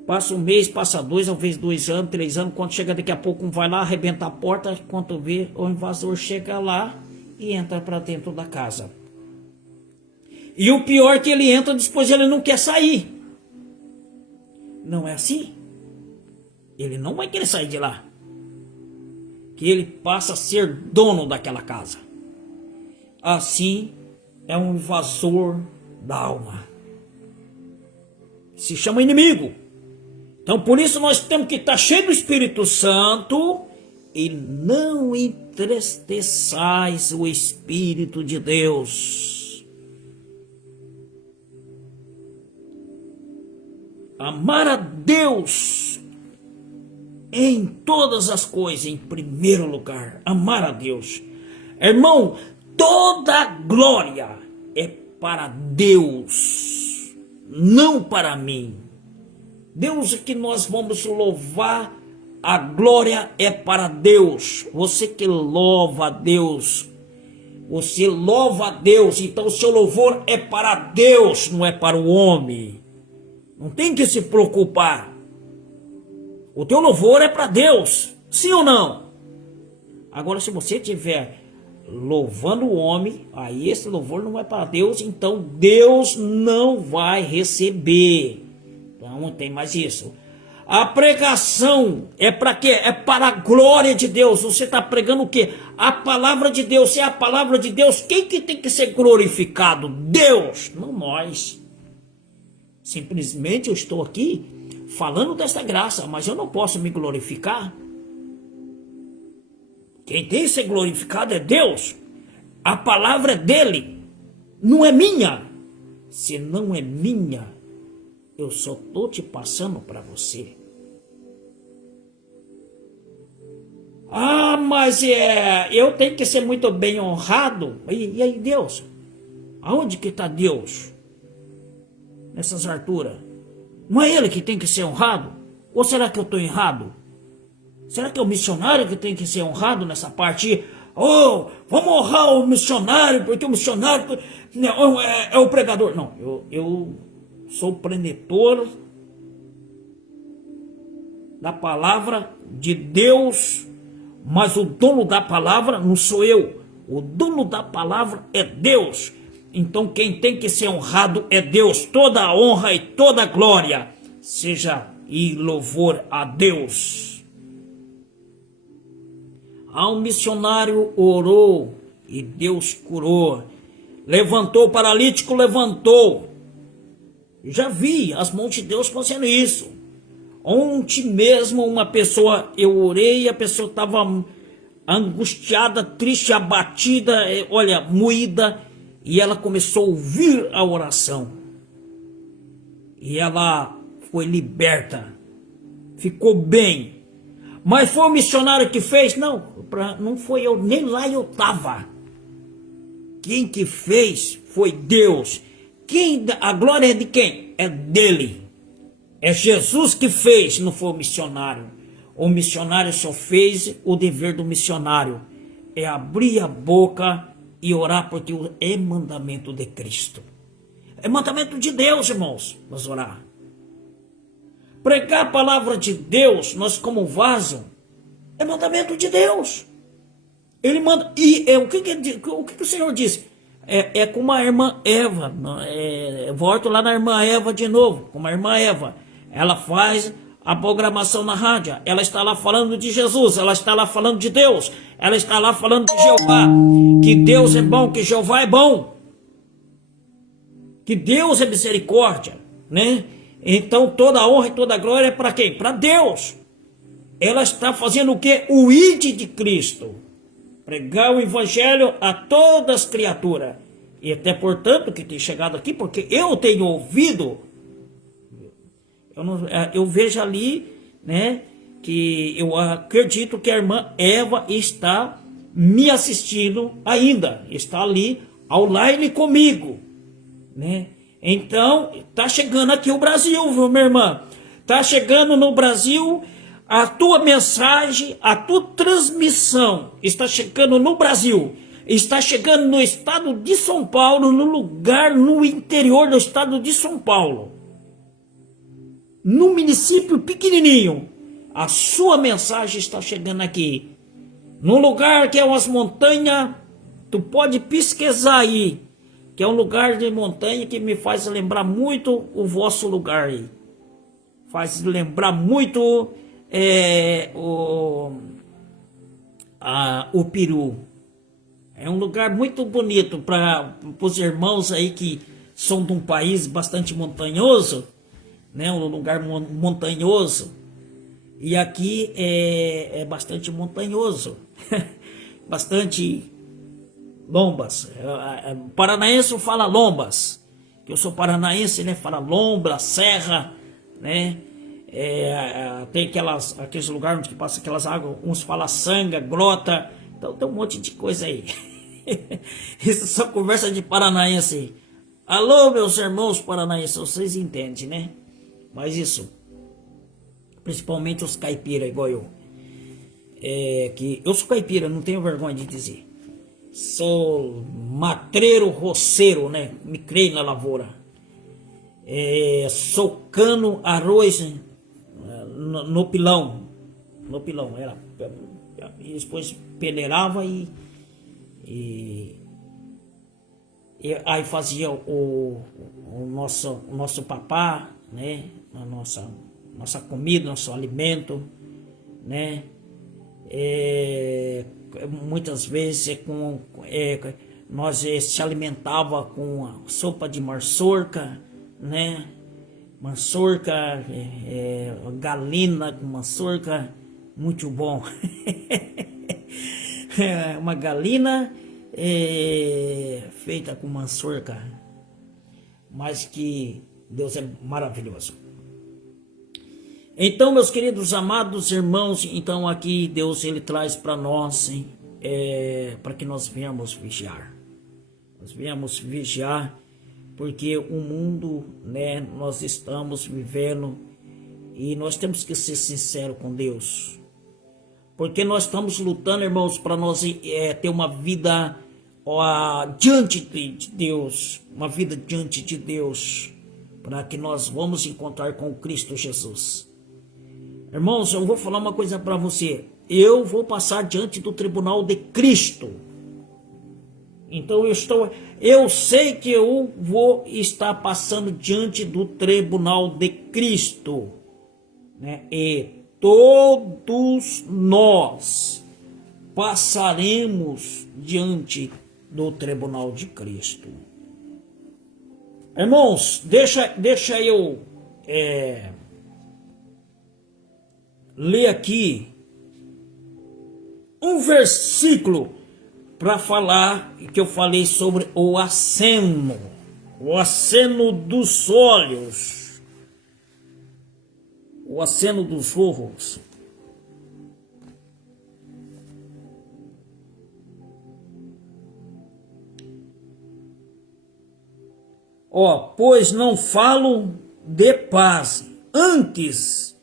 passa um mês, passa dois, talvez 2 anos, 3 anos, quando chega daqui a pouco, vai lá, arrebenta a porta, quando vê, o invasor chega lá e entra para dentro da casa. E o pior é que ele entra, depois ele não quer sair. Não é assim? Ele não vai querer sair de lá. Que ele passa a ser dono daquela casa. Assim é um invasor da alma. Se chama inimigo. Então por isso nós temos que estar cheios do Espírito Santo. E não entristeçais o Espírito de Deus. Amar a Deus em todas as coisas, em primeiro lugar, amar a Deus. Irmão, toda glória é para Deus, não para mim. Deus que nós vamos louvar, a glória é para Deus. Você que louva a Deus, você louva a Deus, então o seu louvor é para Deus, não é para o homem. Não tem que se preocupar. O teu louvor é para Deus, sim ou não? Agora, se você estiver louvando o homem, aí esse louvor não é para Deus, então Deus não vai receber. Então, não tem mais isso. A pregação é para quê? É para a glória de Deus. Você está pregando o quê? A palavra de Deus. Se é a palavra de Deus, quem que tem que ser glorificado? Deus, não nós. Simplesmente eu estou aqui falando dessa graça, mas eu não posso me glorificar. Quem tem que ser glorificado é Deus. A palavra é dele, não é minha. Se não é minha, eu só estou te passando para você. Ah, mas eu tenho que ser muito bem honrado. E aí Deus? Aonde que está Deus? Nessas alturas? Não é ele que tem que ser honrado? Ou será que eu estou errado? Será que é o missionário que tem que ser honrado nessa parte? Oh, vamos honrar o missionário, porque o missionário é o pregador. Não, eu sou pregador da palavra de Deus, mas o dono da palavra não sou eu. O dono da palavra é Deus. Então quem tem que ser honrado é Deus. Toda a honra e toda a glória seja e louvor a Deus. Um missionário orou e Deus curou. Levantou o paralítico, levantou. Já vi as mãos de Deus fazendo isso. Ontem mesmo uma pessoa, eu orei e a pessoa estava angustiada, triste, abatida, olha, moída. E ela começou a ouvir a oração. E ela foi liberta. Ficou bem. Mas foi o missionário que fez? Não, não foi eu, nem lá eu estava. Quem que fez foi Deus. A glória é de quem? É dele. É Jesus que fez, não foi o missionário. O missionário só fez o dever do missionário. É abrir a boca e orar, porque é mandamento de Cristo. É mandamento de Deus, irmãos, nós orar. Pregar a palavra de Deus, nós como vaso, é mandamento de Deus. Ele manda. E o que o Senhor disse? É como a irmã Eva. Volto lá na irmã Eva de novo. Como a irmã Eva. Ela faz a programação na rádio. Ela está lá falando de Jesus. Ela está lá falando de Deus. Ela está lá falando de Jeová. Que Deus é bom, que Jeová é bom. Que Deus é misericórdia, né? Então toda a honra e toda a glória é para quem? Para Deus. Ela está fazendo o quê? O ide de Cristo. Pregar o evangelho a todas as criaturas. E até portanto que tem chegado aqui, porque eu tenho ouvido, eu vejo ali, né, que eu acredito que a irmã Eva está me assistindo ainda. Está ali online comigo, né? Então, está chegando aqui o Brasil, viu, minha irmã? Está chegando no Brasil a tua mensagem, a tua transmissão. Está chegando no Brasil. Está chegando no estado de São Paulo, no lugar, no interior do estado de São Paulo. No município pequenininho. A sua mensagem está chegando aqui. Num lugar que é umas montanhas, tu pode pesquisar aí. Que é um lugar de montanha que me faz lembrar muito o vosso lugar aí. Faz lembrar muito o Peru. É um lugar muito bonito para os irmãos aí que são de um país bastante montanhoso, né? Um lugar montanhoso. E aqui é bastante montanhoso. Bastante lombas. Paranaense fala lombas. Que eu sou paranaense, né? Fala lombra, serra, né? Tem aqueles lugares onde passa aquelas águas, uns falam sanga, grota. Então tem um monte de coisa aí. Isso é só conversa de paranaense. Alô, meus irmãos paranaenses, vocês entendem, né? Mas isso, principalmente os caipira igual eu. Que eu sou caipira, não tenho vergonha de dizer. Sou matreiro, roceiro, né? Me criei na lavoura. Sou cano, arroz no pilão. No pilão, era. E depois peneirava e aí fazia o nosso papá, né? A nossa comida, nosso alimento, né? Muitas vezes nós se alimentava com a sopa de marçorca, né? Marçorca, galina com marçorca, muito bom. Uma galina feita com marçorca, mas que Deus é maravilhoso. Então, meus queridos amados irmãos, então aqui Deus ele traz para nós, para que nós venhamos vigiar. Nós venhamos vigiar, porque o mundo, né, nós estamos vivendo e nós temos que ser sinceros com Deus, porque nós estamos lutando, irmãos, para nós ter uma vida diante de Deus, uma vida diante de Deus, para que nós vamos encontrar com Cristo Jesus. Irmãos, eu vou falar uma coisa para você. Eu vou passar diante do tribunal de Cristo. Então eu sei que eu vou estar passando diante do tribunal de Cristo, né? E todos nós passaremos diante do tribunal de Cristo. Irmãos, deixa eu ler aqui um versículo para falar que eu falei sobre o aceno dos olhos, o aceno dos olhos. Pois não falo de paz, antes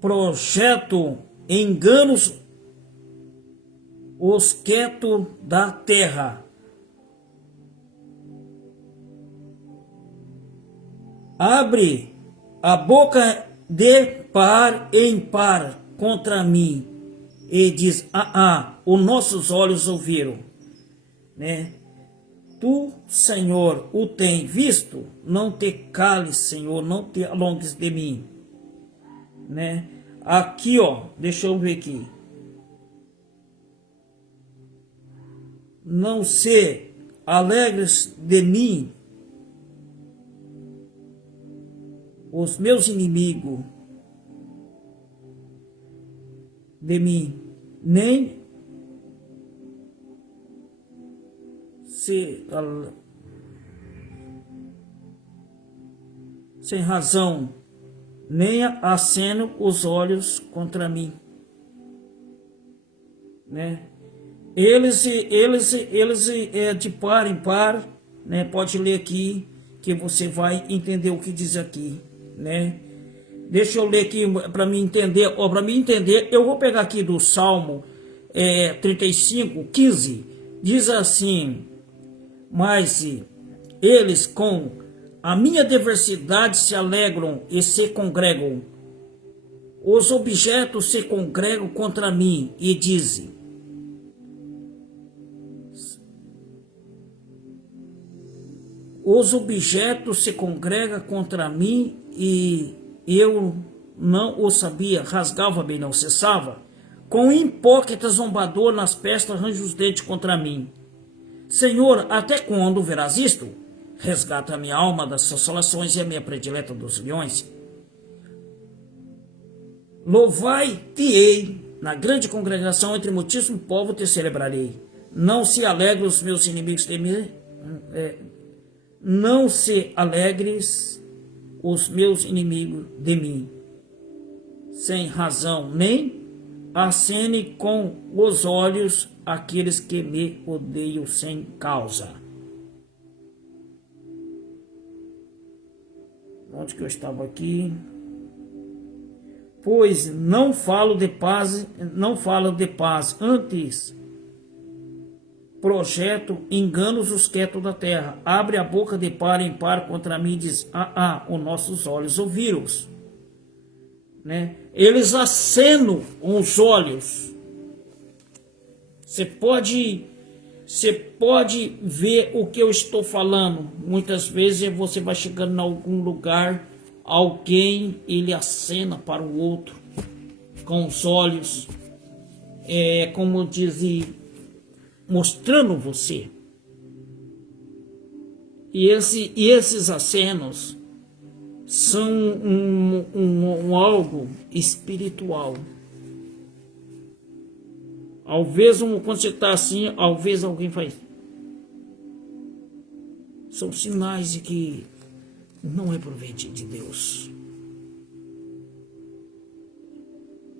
projeto enganos os quietos da terra. Abre a boca de par em par contra mim e diz: os nossos olhos ouviram, né? Tu, Senhor, o tem visto, não te cales, Senhor, não te alongues de mim, né? Aqui, deixa eu ver aqui. Não se alegres de mim os meus inimigos, de mim, nem sem razão, nem aceno os olhos contra mim, né? Eles de par em par, né? Pode ler aqui que você vai entender o que diz aqui, né? Deixa eu ler aqui para mim entender. Para mim entender, eu vou pegar aqui do Salmo 35:15. Diz assim: mas eles com a minha diversidade se alegram e se congregam. Os objetos se congregam contra mim e dizem: os objetos se congregam contra mim e eu não o sabia, rasgava-me, não cessava. Com hipócrita zombador nas pestas arranja os dentes contra mim. Senhor, até quando verás isto? Resgata a minha alma das assolações e a minha predileta dos leões. Louvai-te-ei na grande congregação, entre muitíssimo povo te celebrarei. Não se alegrem os meus inimigos de mim, não se alegres os meus inimigos de mim, sem razão, nem acene com os olhos aqueles que me odeiam sem causa. Onde que eu estava aqui? Pois não falo de paz, antes projeto enganos os quietos da terra. Abre a boca de par em par contra mim e diz: os nossos olhos ouviram-os, né? Eles acenam os olhos. Você pode ver o que eu estou falando. Muitas vezes você vai chegando em algum lugar, alguém ele acena para o outro com os olhos, como dizem, mostrando você. E esses acenos são algo espiritual. Às vezes, quando você está assim, às vezes alguém faz. São sinais de que não é proveito de Deus.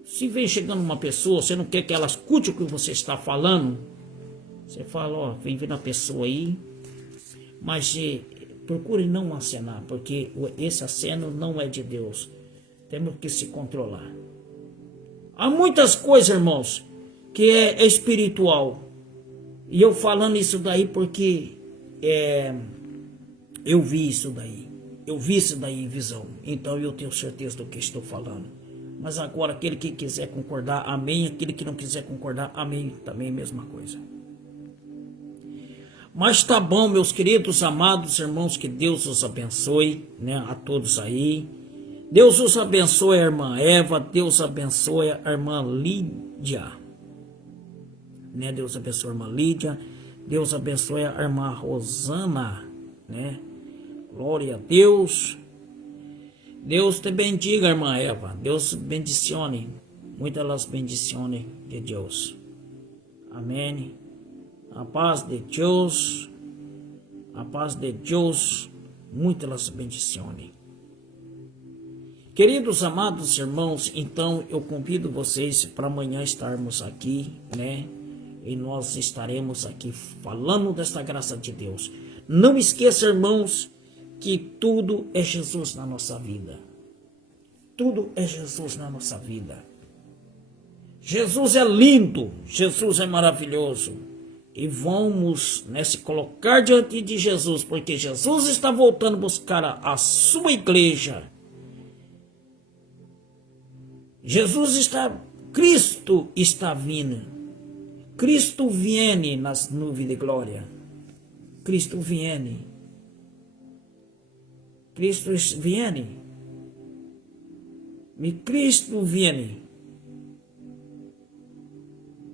Se vem chegando uma pessoa, você não quer que ela escute o que você está falando, você fala: vem vendo a pessoa aí, mas procure não acenar, porque esse aceno não é de Deus. Temos que se controlar. Há muitas coisas, irmãos, que é espiritual. E eu falando isso daí porque eu vi isso daí. Eu vi isso daí em visão. Então eu tenho certeza do que estou falando. Mas agora, aquele que quiser concordar, amém. Aquele que não quiser concordar, amém. Também é a mesma coisa. Mas tá bom, meus queridos, amados irmãos, que Deus os abençoe, né, a todos aí. Deus os abençoe, a irmã Eva. Deus abençoe a irmã Lídia. Né? Deus abençoe a irmã Lídia. Deus abençoe a irmã Rosana, né? Glória a Deus. Deus te bendiga, irmã Eva. Deus bendicione. Muitas las bendiciones de Deus. Amém. A paz de Deus. A paz de Deus. Muitas las bendiciones. Queridos amados irmãos, então eu convido vocês para amanhã estarmos aqui, né? E nós estaremos aqui falando desta graça de Deus. Não esqueça, irmãos, que tudo é Jesus na nossa vida. Tudo é Jesus na nossa vida. Jesus é lindo, Jesus é maravilhoso. E vamos, né, se colocar diante de Jesus, porque Jesus está voltando a buscar a sua igreja. Cristo está vindo. Cristo viene nas nuvens de glória. Cristo viene. Cristo viene. Cristo viene.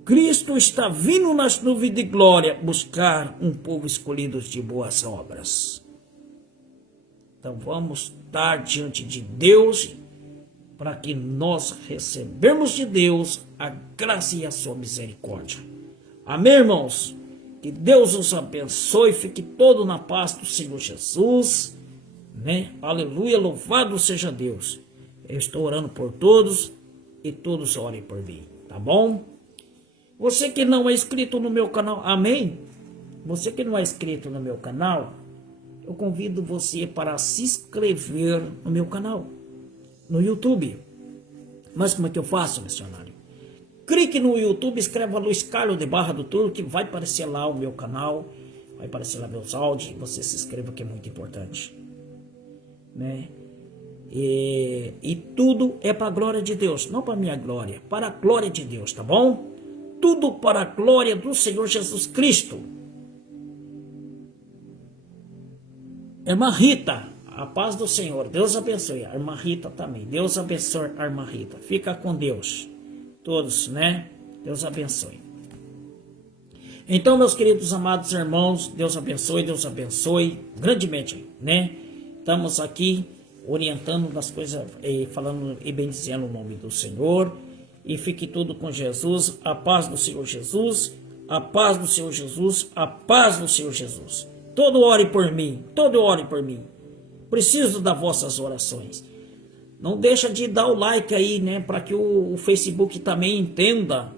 Cristo está vindo nas nuvens de glória buscar um povo escolhido de boas obras. Então vamos estar diante de Deus para que nós recebamos de Deus a graça e a sua misericórdia. Amém, irmãos? Que Deus os abençoe, fique todo na paz do Senhor Jesus, né? Aleluia, louvado seja Deus. Eu estou orando por todos e todos orem por mim, tá bom? Você que não é inscrito no meu canal, amém? Você que não é inscrito no meu canal, eu convido você para se inscrever no meu canal, no YouTube. Mas como é que eu faço, missionário? Clique no YouTube, escreva Luiz Carlos de Barra do Turco, que vai aparecer lá o meu canal, vai aparecer lá meus áudios, você se inscreva, que é muito importante, né? E tudo é para a glória de Deus, não para a minha glória, para a glória de Deus, tá bom? Tudo para a glória do Senhor Jesus Cristo. Irmã Rita, a paz do Senhor, Deus abençoe. A irmã Rita também, Deus abençoe a irmã Rita. Fica com Deus, todos, né? Deus abençoe. Então, meus queridos amados irmãos, Deus abençoe grandemente, né? Estamos aqui orientando das coisas, falando e bendizendo o nome do Senhor. E fique tudo com Jesus, a paz do Senhor Jesus, a paz do Senhor Jesus, a paz do Senhor Jesus. Todo ore por mim, todo ore por mim. Preciso das vossas orações. Não deixa de dar o like aí, né, para que o Facebook também entenda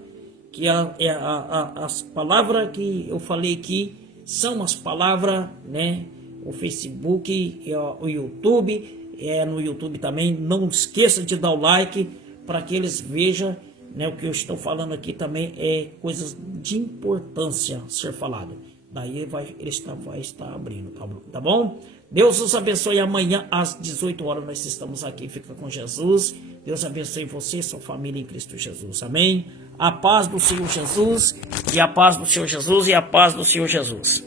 que as palavras que eu falei aqui são as palavras, né, o Facebook, o YouTube, no YouTube também. Não esqueça de dar o like, para que eles vejam, né, o que eu estou falando aqui também é coisas de importância ser falado. Daí vai estar abrindo, tá bom? Deus os abençoe. Amanhã às 18 horas nós estamos aqui. Fica com Jesus. Deus abençoe você e sua família em Cristo Jesus. Amém? A paz do Senhor Jesus, e a paz do Senhor Jesus, e a paz do Senhor Jesus.